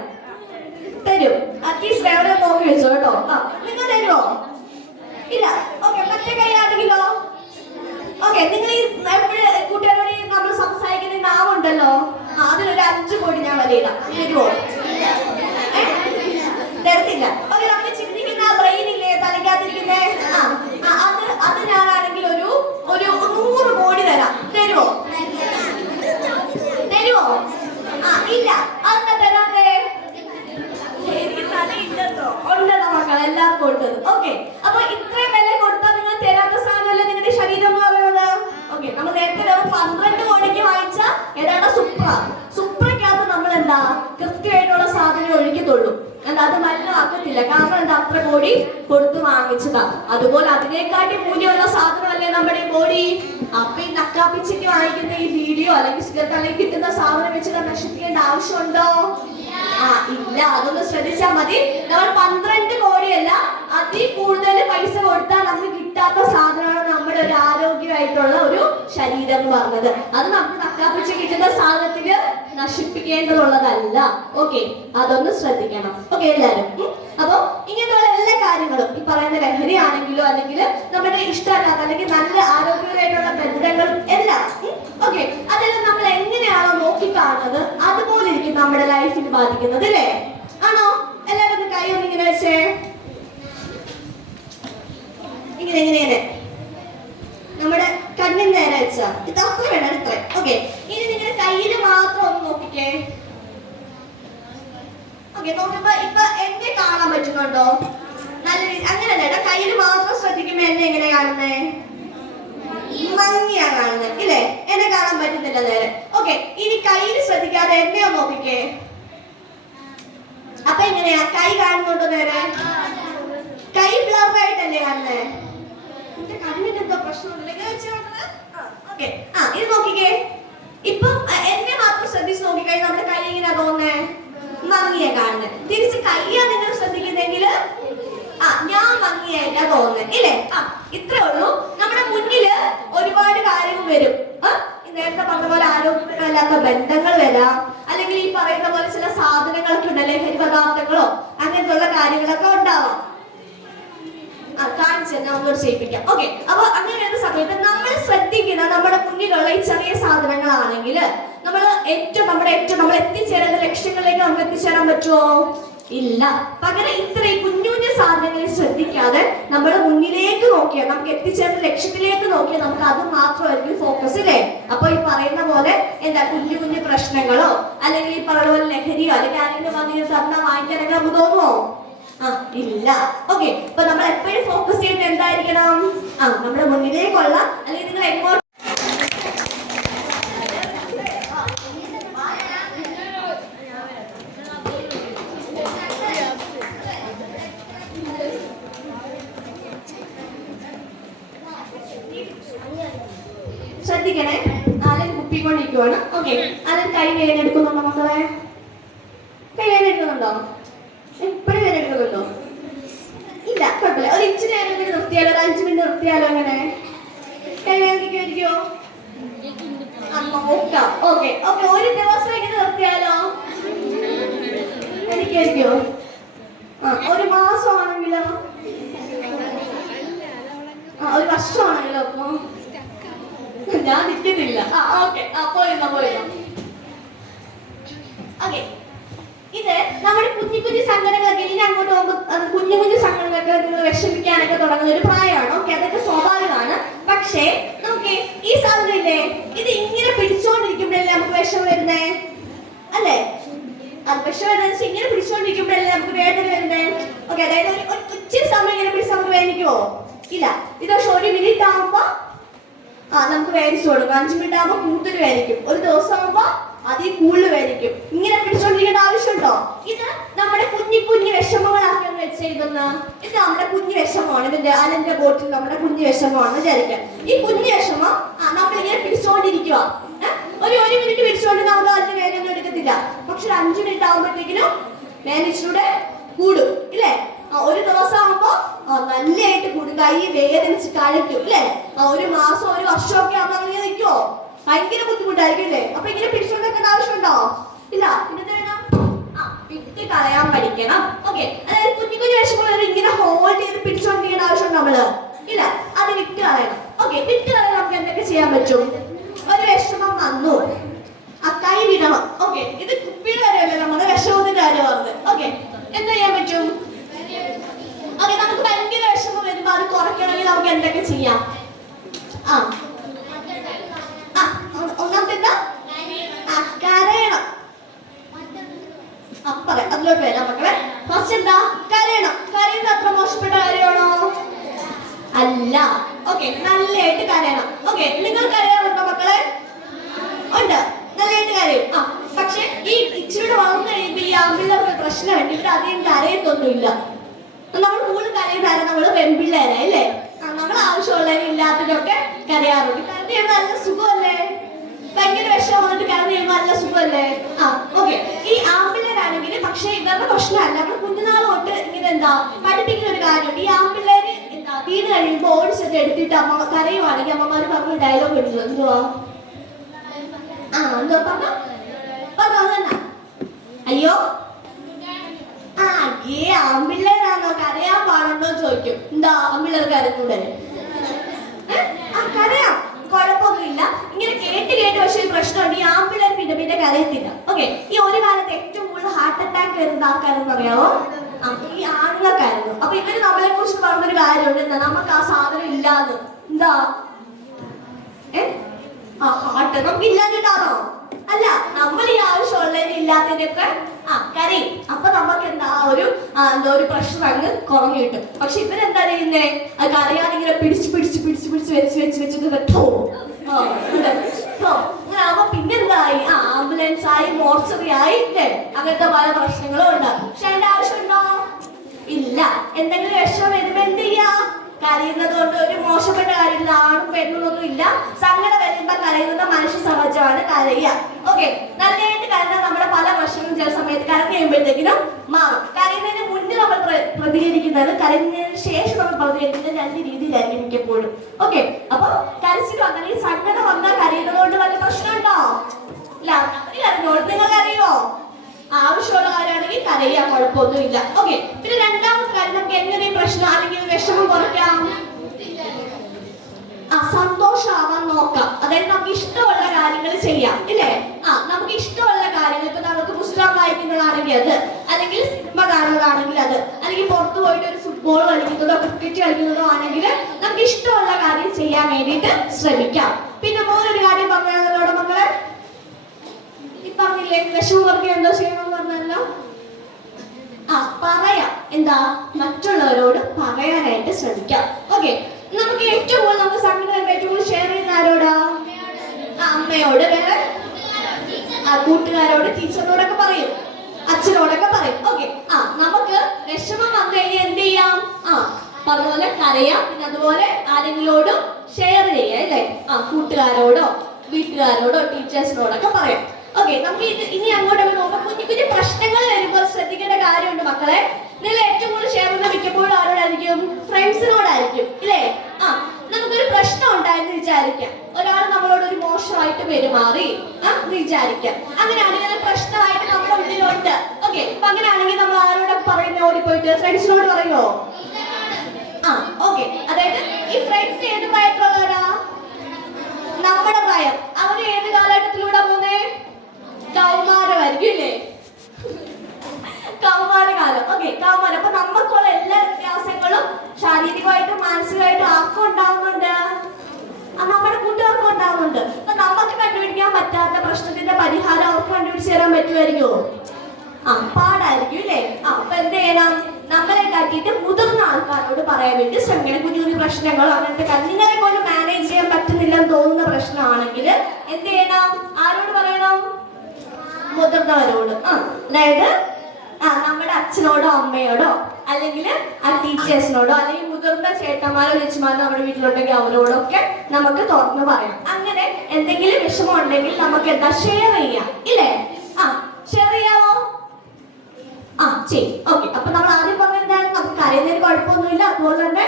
തരും. അറ്റ്ലീസ്റ്റ് എവിടെ നോക്കി വെച്ചോ കേട്ടോ. നിങ്ങൾ തരുമോ? ഇല്ല. ഓക്കെ, മറ്റേ കൈ ആണെങ്കിലോ? ഓക്കെ, നിങ്ങൾ ഈ എപ്പോഴും കുട്ടികളോട് നമ്മൾ സംസാരിക്കുന്ന നാവുണ്ടല്ലോ, അതിലൊരു 5 കോടി ഞാൻ വിലയിടാം. തരുമോ? തരത്തില്ല. ഓക്കെ, നമ്മൾ എല്ലാവർക്കും ഉണ്ട്. ഓക്കെ, അപ്പൊ ഇത്രയും വില കൊടുത്താൽ നിങ്ങൾ തരാത്ത സാധനമല്ല നിങ്ങളുടെ ശരീരം എന്ന് പറയുന്നത്. ഓക്കെ, നമ്മൾ നേരത്തെ 12 കോടിക്ക് വാങ്ങിച്ച ഏതാണ് സുപ്രക്കകത്ത് നമ്മൾ എന്താ കൃത്യമായിട്ടുള്ള സാധനം ഒഴുകത്തുള്ളൂ. എന്താ അത് മലിനമാക്കത്തില്ല. കാരണം എന്താ അത്ര കോടി കൊടുത്ത് വാങ്ങിച്ചതാ. അതുപോലെ അതിനേക്കാട്ടി മൂല്യമുള്ള സാധനമല്ലേ നമ്മുടെ ഈ ബോഡി. അപ്പൊ ഈ നക്കാപ്പിച്ചിക്ക് വാങ്ങിക്കുന്ന ഈ വീഡിയോ അല്ലെങ്കിൽ സിഗരറ്റ് അല്ലെങ്കിൽ കിട്ടുന്ന സാധനം വെച്ചിട്ട് നശിപ്പിക്കേണ്ട ആവശ്യമുണ്ടോ? ഇല്ല. അതൊന്ന് ശ്രദ്ധിച്ചാൽ മതി. നമ്മൾ 12 കോടിയല്ല അതിൽ കൂടുതൽ പൈസ കൊടുത്താൽ നമുക്ക് കിട്ടാത്ത സാധനമാണ് നമ്മുടെ ഒരു ആരോഗ്യമായിട്ടുള്ള ഒരു ശരീരം എന്ന് പറഞ്ഞത്. അത് നമുക്ക് നക്കാപ്പിച്ച് കിട്ടുന്ന സാധനത്തിന് നശിപ്പിക്കേണ്ടതുള്ളതല്ല. ഓക്കെ, അതൊന്ന് ശ്രദ്ധിക്കണം. ഓക്കെ എല്ലാരും. അപ്പൊ ഇങ്ങനെയുള്ള എല്ലാ കാര്യങ്ങളും ഈ പറയുന്ന ലഹരി ആണെങ്കിലോ അല്ലെങ്കിൽ നമ്മുടെ ഇഷ്ടമല്ലാത്ത അല്ലെങ്കിൽ നല്ല ആരോഗ്യപരമായിട്ടുള്ള ബന്ധങ്ങളും എല്ലാം ഓക്കെ അതെല്ലാം നമ്മൾ എങ്ങനെയാണോ നോക്കിക്കാണുന്നത് അതുപോലെ ഇരിക്കും നമ്മുടെ ലൈഫിൽ ബാധിക്കുന്നത് അല്ലേ? ആണോ? എല്ലാവരും ഒന്ന് കൈ ഒന്ന് ഇങ്ങനെ വെച്ചേ. ഇങ്ങനെ ഇങ്ങനെ ഇങ്ങനെ നമ്മുടെ കണ്ണിന് നേരെ വെച്ചാ ഇത് അത്ര വേണം ഇത്ര. ഓക്കെ, ഇനി നിങ്ങളുടെ കയ്യിൽ മാത്രം ഒന്ന് നോക്കിക്കേ. ഓക്കെ, നോക്കുമ്പോ ഇപ്പൊ എന്നെ കാണാൻ പറ്റുന്നുണ്ടോ? നല്ല രീതി അങ്ങനെയല്ല. കയ്യിൽ മാത്രം ശ്രദ്ധിക്കുമ്പോ എന്നെ എങ്ങനെ കാണുന്നേ? മങ്ങിയാ കാണുന്നത് ഇല്ലേ? എന്നെ കാണാൻ പറ്റുന്നില്ല നേരെ. ഓക്കെ, ഇനി കയ്യിൽ ശ്രദ്ധിക്കാതെ എന്നെയോ നോക്കിക്കേ. അപ്പൊ എങ്ങനെയാ കൈ കാണുന്നുണ്ടോ നേരെ? കൈ ബ്ലർ ആയിട്ടല്ലേ കാണുന്നേ? എന്റെ കണ്ണിന് എന്തോ പ്രശ്നമുണ്ടല്ലേ? ഓക്കെ, ഇത് നോക്കിക്കേ. ഇപ്പൊ എന്നെ മാത്രം ശ്രദ്ധിച്ച് നോക്കിക്കഴിഞ്ഞാൽ നമ്മുടെ കൈ എങ്ങനെയാ തോന്നുന്നേ? മങ്ങിയ കാണുന്നത്. തിരിച്ച് കയ്യാ നിങ്ങൾ ശ്രദ്ധിക്കുന്നെങ്കിൽ ഞാൻ ഭംഗിയായിട്ടാ തോന്നുന്നത് ഇല്ലേ? ഇത്രേ ഉള്ളൂ. നമ്മുടെ മുന്നില് ഒരുപാട് കാര്യങ്ങൾ വരും. നേരത്തെ പറഞ്ഞ പോലെ ആരോഗ്യപരമല്ലാത്ത ബന്ധങ്ങൾ വരാം, അല്ലെങ്കിൽ ഈ പറയുന്ന പോലെ ചില സാധനങ്ങളൊക്കെ ഉണ്ട്, ലഹരി പദാർത്ഥങ്ങളോ അങ്ങനത്തെ ഉള്ള കാര്യങ്ങളൊക്കെ ഉണ്ടാവാം. കാണിച്ചു തന്നെ ഒന്നുകൂടെ ചെയ്യിപ്പിക്കാം. ഓക്കെ, അപ്പൊ അങ്ങനെയുള്ള സമയത്ത് നമ്മൾ ശ്രദ്ധിക്കുന്ന നമ്മുടെ മുന്നിലുള്ള ഈ ചെറിയ സാധനങ്ങളാണെങ്കിൽ നമ്മൾ എത്തിച്ചേരുന്ന ലക്ഷ്യങ്ങളിലേക്ക് നമുക്ക് എത്തിച്ചേരാൻ പറ്റുമോ? ഇല്ല. പകരം ഇത്ര കുഞ്ഞു കുഞ്ഞു സാധനങ്ങളെ ശ്രദ്ധിക്കാതെ നമ്മൾ മുന്നിലേക്ക് നോക്കിയാൽ നമുക്ക് എത്തിച്ചേർന്ന ലക്ഷ്യത്തിലേക്ക് നോക്കിയാൽ നമുക്ക് അത് മാത്രമായിരിക്കും ഫോക്കസ് അല്ലേ? അപ്പൊ ഈ പറയുന്ന പോലെ എന്താ കുഞ്ഞു കുഞ്ഞു പ്രശ്നങ്ങളോ അല്ലെങ്കിൽ ഈ പറയുന്ന പോലെ ലഹരിയോ അല്ലെങ്കിൽ ആരെങ്കിലും വന്നിട്ട് തന്നാ വാങ്ങിക്കാനൊക്കെ നമുക്ക് തോന്നുമോ? ഇല്ല. ഓക്കെ, അപ്പൊ നമ്മൾ എപ്പോഴും ഫോക്കസ് ചെയ്യുന്നത് എന്തായിരിക്കണം? നമ്മുടെ മുന്നിലേക്കുള്ള അല്ലെങ്കിൽ നിങ്ങൾ എങ്ങോട്ട് ശ്രദ്ധിക്കണേ. ആരും കുപ്പിക്കൊണ്ടിരിക്കുവാണ്. ഓക്കെ, ആരും കൈ വേദനെടുക്കുന്നുണ്ടോ മക്കളെ? കൈ വേദനെടുക്കുന്നുണ്ടോ? എപ്പോഴും വേദനെടുക്കുന്നുണ്ടോ? ഇല്ല, കുഴപ്പമില്ല. ഒരു ഇച്ചിരി നേരം നിർത്തിയാലോ? ഒരു 5 മിനിറ്റ് നിർത്തിയാലോ? അങ്ങനെ കൈ വേദനിക്കുമായിരിക്കോ? നോക്കാം. ഓക്കെ ഓക്കെ, ഒരു ദിവസം ഇങ്ങനെ നിർത്തിയാലോ? എനിക്കായിരിക്കോ? ഒരു മാസമാണെങ്കിലോ? ഒരു വർഷമാണെങ്കിലോ? അപ്പൊ ഞാൻ നിൽക്കുന്നില്ല. ഓക്കെ, പോയിരുന്നോ? ഓക്കെ, ഇത് നമ്മുടെ കുഞ്ഞു കുഞ്ഞു സങ്കടങ്ങളൊക്കെ ഇനി അങ്ങോട്ട് പോകുമ്പോൾ കുഞ്ഞു കുഞ്ഞു സങ്കടങ്ങളൊക്കെ നിങ്ങൾ വിഷമിക്കാനൊക്കെ തുടങ്ങുന്ന ഒരു പ്രായമാണ്. ഓക്കെ, അതൊക്കെ സ്വാഭാവികമാണ്. പക്ഷേ നമുക്ക് ഈ സാധനം ഇല്ലേ, ഇത് ഇങ്ങനെ പിടിച്ചോണ്ടിരിക്കുമ്പോഴല്ലേ നമുക്ക് വിഷമം വരുന്നേ അല്ലേ? അത് വിഷമം വരുന്നത് ഇങ്ങനെ പിടിച്ചോണ്ടിരിക്കുമ്പോഴല്ലേ നമുക്ക് വേദന വരുന്നേ. ഓക്കെ, അതായത് ഒരു ഇച്ചിരി സമയം ഇങ്ങനെ പിടിച്ച് നമുക്ക് വേദനിക്കുമോ? ഇല്ല. ഇത് പക്ഷെ 1 മിനിറ്റ് ആകുമ്പോ നമുക്ക് വേദിച്ചു കൊടുക്കും. 5 മിനിറ്റ് ആകുമ്പോൾ കൂടുതൽ വേദിക്കും. ഒരു ദിവസം ആകുമ്പോ അതിൽ കൂടുതൽ വേദിക്കും. ഇങ്ങനെ പിടിച്ചോണ്ടിരിക്കേണ്ട ആവശ്യമുണ്ടോ? ഇത് നമ്മുടെ കുഞ്ഞു കുഞ്ഞു വിഷമങ്ങളാക്കി ഒന്ന് വെച്ചിരിക്കുന്ന ഇത് നമ്മുടെ കുഞ്ഞു വിഷമമാണ്. ഇതിന്റെ അലന്റെ ബോട്ടിൽ നമ്മുടെ കുഞ്ഞു വിഷമമാണെന്ന് വിചാരിക്കാം. ഈ കുഞ്ഞു വിഷമം നമ്മളിങ്ങനെ പിടിച്ചോണ്ടിരിക്കുക. ഒരു മിനിറ്റ് പിടിച്ചോണ്ട് നമുക്ക് അതിന്റെ വേദന എടുക്കത്തില്ല. പക്ഷെ ഒരു 5 മിനിറ്റ് ആകുമ്പോഴത്തേക്കിനും വേദനിച്ചിലൂടെ കൂടും ഇല്ലേ? ഒരു ദിവസം ആകുമ്പോ നല്ലതായിട്ട് കൂടും. കൈ വേദനിച്ച് കഴിക്കും അല്ലേ? ഒരു മാസം ഒരു വർഷമൊക്കെ ആകുമ്പോൾ അങ്ങനെ നിൽക്കുമോ? ഭയങ്കര ബുദ്ധിമുട്ടായിരിക്കും അല്ലേ? അപ്പൊ ഇങ്ങനെ പിടിച്ചോണ്ട് വെക്കേണ്ട ആവശ്യമുണ്ടോ? ഇല്ല. പിന്നെ വിട്ട് കളയാൻ പഠിക്കണം. ഓക്കെ, അതായത് കുഞ്ഞു കുഞ്ഞു വിഷമങ്ങൾ ഇങ്ങനെ ഹോൾഡ് ചെയ്ത് പിടിച്ചോണ്ടിരിക്കേണ്ട ആവശ്യമുണ്ടോ? നമ്മള് ഇല്ല, അത് വിട്ട് കളയണം. ഓക്കെ, വിട്ട് കളയാൻ നമുക്ക് എന്തൊക്കെ ചെയ്യാൻ പറ്റും? ഒരു വിഷമം വന്നു, കൈ വിടണം. ഓക്കെ, ഇത് കുപ്പിയുടെ കാര്യമല്ലേ, നമ്മുടെ വിഷമത്തിന്റെ കാര്യമാണ്. ഓക്കെ, എന്താ ചെയ്യാൻ പറ്റും? ഓക്കെ, നമുക്ക് ഭയങ്കര വിഷമം വരുമ്പോ അത് കുറയ്ക്കണമെങ്കിൽ നമുക്ക് എന്തൊക്കെ ചെയ്യാം? ഒന്നാമത്തെ എന്താ? കരയണം. അതിലോട്ട് വരാം മക്കളെ. ഫസ്റ്റ് എന്താ? കരയണം. കരയുന്ന അത്ര മോശപ്പെട്ട കാര്യമാണോ? അല്ല. ഓക്കെ, നല്ലതായിട്ട് കരയണം. ഓക്കെ, നിങ്ങൾ കരയാറുണ്ടോ മക്കളെ? ഉണ്ട്, നല്ലതായിട്ട് കരയും. പക്ഷെ ഈ ഇച്ചിരി വളർന്നു കഴിയുമ്പോ ഈ ആൺപിള്ളേർക്ക് പ്രശ്നമുണ്ട്, ഇവർ അധികം കരയത്തൊന്നുമില്ല. നമ്മൾ കൂടുതൽ കരയുന്നതായിരുന്നു നമ്മള് പെൺപിള്ളേരെ അല്ലേ? നമ്മൾ ആവശ്യമുള്ളതിന് ഇല്ലാത്തതൊക്കെ കരയാറുണ്ട്. കരഞ്ഞു കഴിയുമ്പോൾ നല്ല സുഖമല്ലേ? ഭയങ്കര വിഷമം വന്നിട്ട് കരഞ്ഞു കഴിയുമ്പോൾ നല്ല സുഖമല്ലേ? ഓക്കെ, ഈ ആൺപിള്ളേരാണെങ്കിൽ പക്ഷെ ഇവരുടെ പ്രശ്നമല്ല. നമ്മൾ കുഞ്ഞുനാൾ തൊട്ട് ഇങ്ങനെ പഠിപ്പിക്കുന്ന ഒരു കാര്യമുണ്ട്. ഈ ആൺപിള്ളേര് വീട് കഴിയുമ്പോൾ ഓടിച്ചൊക്കെ എടുത്തിട്ട് അമ്മ കരയുവാണെങ്കിൽ അമ്മമാര് പറഞ്ഞ ഡയലോഗ് എടുത്തു. എന്തുവാ? എന്തോ പറഞ്ഞ അയ്യോ ആമ്പിള്ളേരാണോ കരയാൻ പാടുണ്ടോ ചോദിക്കും. എന്താ ആമ്പിള്ളേർ കരഞ്ഞൂടെ? കരയാം, കുഴപ്പമൊന്നുമില്ല. ഇങ്ങനെ കേട്ട് പക്ഷേ പ്രശ്നമുണ്ട്. ഈ ആമ്പിള്ളേർ പിന്നെ കരയത്തില്ല. ഓക്കെ, ഈ ഒരു കാലത്ത് ഏറ്റവും കൂടുതൽ ഹാർട്ട് അറ്റാക്ക് വരുന്ന ആൾക്കാരെന്ന് പറയാമോ? ഈ ആണുങ്ങൾക്കായിരുന്നു. അപ്പൊ ഇവര് നമ്മളെ കുറിച്ച് പറഞ്ഞൊരു കാര്യമുണ്ട്. എന്താ? നമുക്ക് ആ സാധനം ഇല്ലാന്ന്. എന്താ? ഹാർട്ട് നമുക്ക് ഇല്ലാഞ്ഞിട്ടാണോ? അല്ല, നമ്മൾ ഈ ആവശ്യമുള്ളതിന് ഇല്ലാത്തതിനൊക്കെ കരയും. അപ്പൊ നമുക്ക് എന്താ ഒരു പ്രഷർ അങ്ങ് കുറഞ്ഞു കിട്ടും. പക്ഷെ ഇവരെന്താ ചെയ്യുന്നേ? അത് കരയാനിങ്ങനെ പിടിച്ച് വെച്ചിട്ട് ആവുമ്പോ പിന്നെന്തായി? ആംബുലൻസ് ആയി, മോർച്ചറി ആയി, ഇല്ലേ? അങ്ങനത്തെ പല പ്രശ്നങ്ങളും ഉണ്ടാകും. പക്ഷെ അതിന്റെ ആവശ്യമുണ്ടോ? ഇല്ല. എന്തെങ്കിലും വിഷമം വരുമ്പോ എന്ത് ചെയ്യാ? കരയുന്നത് കൊണ്ട് ഒരു മോശപ്പെട്ട കാര്യമില്ല. ആണും പെണ്ണൊന്നും ഇല്ല. സങ്കടം വരുമ്പോ കരയുന്നത് മനുഷ്യ സഹജമാണ്. കരയുക. ഓക്കെ, നല്ലതായിട്ട് കരഞ്ഞാൽ നമ്മുടെ പല പ്രശ്നങ്ങളും ചില സമയത്ത് കരഞ്ഞു കഴിയുമ്പോഴത്തേക്കിനും മാറും. കരയുന്നതിന് മുന്നേ നമ്മൾ പ്രതികരിക്കുന്നത്, കരയുന്നതിന് ശേഷം നമ്മൾ പ്രതികരിക്കുന്നത് രണ്ട് രീതിയിലായിരിക്കും മിക്കപ്പോഴും. ഓക്കെ, അപ്പൊ കരച്ചിൽ വന്നാൽ ഈ സങ്കടം വന്നാൽ കരയുന്നത് കൊണ്ട് വല്ല പ്രശ്നമുണ്ടോ? ഇല്ല. കരഞ്ഞോളൂ. നിങ്ങൾ കരയോ? ആവശ്യമുള്ള കാര്യമാണെങ്കിൽ കരയാൻ കുഴപ്പമൊന്നുമില്ല. ഓക്കെ, പിന്നെ രണ്ടാമത്തെ കാര്യം, നമുക്ക് എങ്ങനെ പ്രശ്നം അല്ലെങ്കിൽ വിഷമം കുറയ്ക്കാം? സന്തോഷമാവാൻ നോക്കാം. അതായത് നമുക്ക് ഇഷ്ടമുള്ള കാര്യങ്ങൾ ചെയ്യാം, ഇല്ലേ? നമുക്ക് ഇഷ്ടമുള്ള കാര്യങ്ങൾ, ഇപ്പൊ നമുക്ക് പുസ്തകം വായിക്കുന്നതാണെങ്കിൽ അത്, അല്ലെങ്കിൽ സിനിമ കാണുന്നതാണെങ്കിൽ അത്, അല്ലെങ്കിൽ പുറത്തു പോയിട്ട് ഒരു ഫുട്ബോൾ കളിക്കുന്നതോ ക്രിക്കറ്റ് കളിക്കുന്നതോ ആണെങ്കിൽ നമുക്ക് ഇഷ്ടമുള്ള കാര്യം ചെയ്യാൻ വേണ്ടിയിട്ട് ശ്രമിക്കാം. പിന്നെ വേറൊരു കാര്യം പറഞ്ഞാൽ മക്കളെ, പറഞ്ഞില്ലേ വിഷമം കുറയ്ക്കാൻ എന്തോ ചെയ്യണമെന്ന് പറഞ്ഞല്ലോ? പറയാം. എന്താ? മറ്റുള്ളവരോട് പറയാനായിട്ട് ശ്രമിക്കാം. ഓക്കെ, നമുക്ക് ഏറ്റവും കൂടുതൽ നമുക്ക് സങ്കടം ഏറ്റവും കൂടുതൽ ഷെയർ ചെയ്യുന്ന ആരോടാ? അമ്മയോട്, വേറെ കൂട്ടുകാരോട്, ടീച്ചറിനോടൊക്കെ പറയും, അച്ഛനോടൊക്കെ പറയും. ഓക്കെ, നമുക്ക് വിഷമം വന്നു കഴിഞ്ഞാൽ എന്ത് ചെയ്യാം? പറഞ്ഞ പോലെ കരയാം. പിന്നെ അതുപോലെ ആരെങ്കിലോടും ഷെയർ ചെയ്യാം, അല്ലേ? കൂട്ടുകാരോടോ വീട്ടുകാരോടോ ടീച്ചേഴ്സിനോടൊക്കെ പറയാം. ഓക്കെ, നമുക്ക് ഇനി അങ്ങോട്ട് നോക്കാം. കുഞ്ഞു പ്രശ്നങ്ങൾ വരുമ്പോൾ ശ്രദ്ധിക്കേണ്ട കാര്യമുണ്ട് മക്കളെ. നിങ്ങൾ ഏറ്റവും കൂടുതൽ ഷെയർ ചെയ്യുന്ന മിക്കപ്പോഴും ആരോടായിരിക്കും? ഫ്രണ്ട്സിനോടായിരിക്കും, ഇല്ലേ? നമുക്കൊരു പ്രശ്നം ഉണ്ടായെന്ന് വിചാരിക്കാം. ഒരാൾ നമ്മളോട് ഒരു മോശമായിട്ട് പെരുമാറി വിചാരിക്കാം. അങ്ങനെയാണെങ്കിൽ പ്രശ്നമായിട്ട് നമ്മുടെ ഉള്ളിലുണ്ട്. ഓക്കെ, അപ്പൊ അങ്ങനെയാണെങ്കിൽ നമ്മൾ ആരോടൊക്കെ പറയുന്ന? ഓടിപ്പോയിട്ട് ഫ്രണ്ട്സിനോട് പറയുമോ? ഓക്കെ, അതായത് ഈ ഫ്രണ്ട്സ് ഏത് പ്രായത്തിലുള്ളവരാ? നമ്മുടെ പ്രായം. അവര് ഏത് കാലഘട്ടത്തിലൂടെ പോകുന്നേ? കൗമാരമായിരിക്കും, ഇല്ലേ? കൗമാരകാലം. ഓക്കെ, കൗമാരം. അപ്പൊ നമുക്കുള്ള എല്ലാ വ്യത്യാസങ്ങളും ശാരീരികമായിട്ടും മാനസികമായിട്ടും ആർക്കും ഉണ്ടാവുന്നുണ്ട്, നമ്മുടെ കൂട്ടുകാർക്കും ഉണ്ടാവുന്നുണ്ട്. അപ്പൊ നമുക്ക് കണ്ടുപിടിക്കാൻ പറ്റാത്ത പ്രശ്നത്തിന്റെ പരിഹാരം അവർക്ക് കണ്ടുപിടിച്ച് തരാൻ പറ്റുമായിരിക്കുമോ? പാടായിരിക്കും, ഇല്ലേ? അപ്പൊ എന്ത് ചെയ്യണം? നമ്മളെ കാട്ടിയിട്ട് മുതിർന്ന ആൾക്കാരോട് പറയാൻ വേണ്ടി ശ്രമിക്കണം. കുഞ്ഞു പ്രശ്നങ്ങളോ അങ്ങനത്തെ നിങ്ങളെ കൊണ്ട് മാനേജ് ചെയ്യാൻ പറ്റുന്നില്ലെന്ന് തോന്നുന്ന പ്രശ്നമാണെങ്കിൽ എന്ത് ചെയ്യണം? ആരോട് പറയണം? മുതിർന്നവരോട്. അതായത് നമ്മുടെ അച്ഛനോടോ അമ്മയോടോ അല്ലെങ്കിൽ ടീച്ചേഴ്സിനോടോ അല്ലെങ്കിൽ മുതിർന്ന ചേട്ടന്മാരോ ചേച്ചിമാരോ നമ്മുടെ വീട്ടിലുണ്ടെങ്കിൽ അവരോടൊക്കെ നമുക്ക് തുറന്ന് പറയാം. അങ്ങനെ എന്തെങ്കിലും വിഷമം ഉണ്ടെങ്കിൽ നമുക്ക് എന്താ ഷെയർ ചെയ്യാം, ഇല്ലേ? ഷെയർ ചെയ്യാമോ? ചെയ്യും. ഓക്കെ, അപ്പൊ നമ്മൾ ആദ്യം പറഞ്ഞെന്താണ്? നമുക്ക് കരയുന്നതിന് കുഴപ്പമൊന്നുമില്ല. അതുപോലെ തന്നെ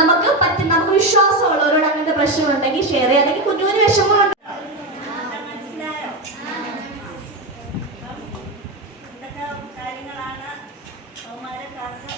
നമുക്ക് വിശ്വാസമുള്ളവരോട് അങ്ങനത്തെ പ്രശ്നങ്ങളുണ്ടെങ്കിൽ ഷെയർ ചെയ്യാം. അല്ലെങ്കിൽ കുഞ്ഞു വിഷമങ്ങളുണ്ട്. കാര്യങ്ങളാണ് കൗമാരക്കാർക്ക്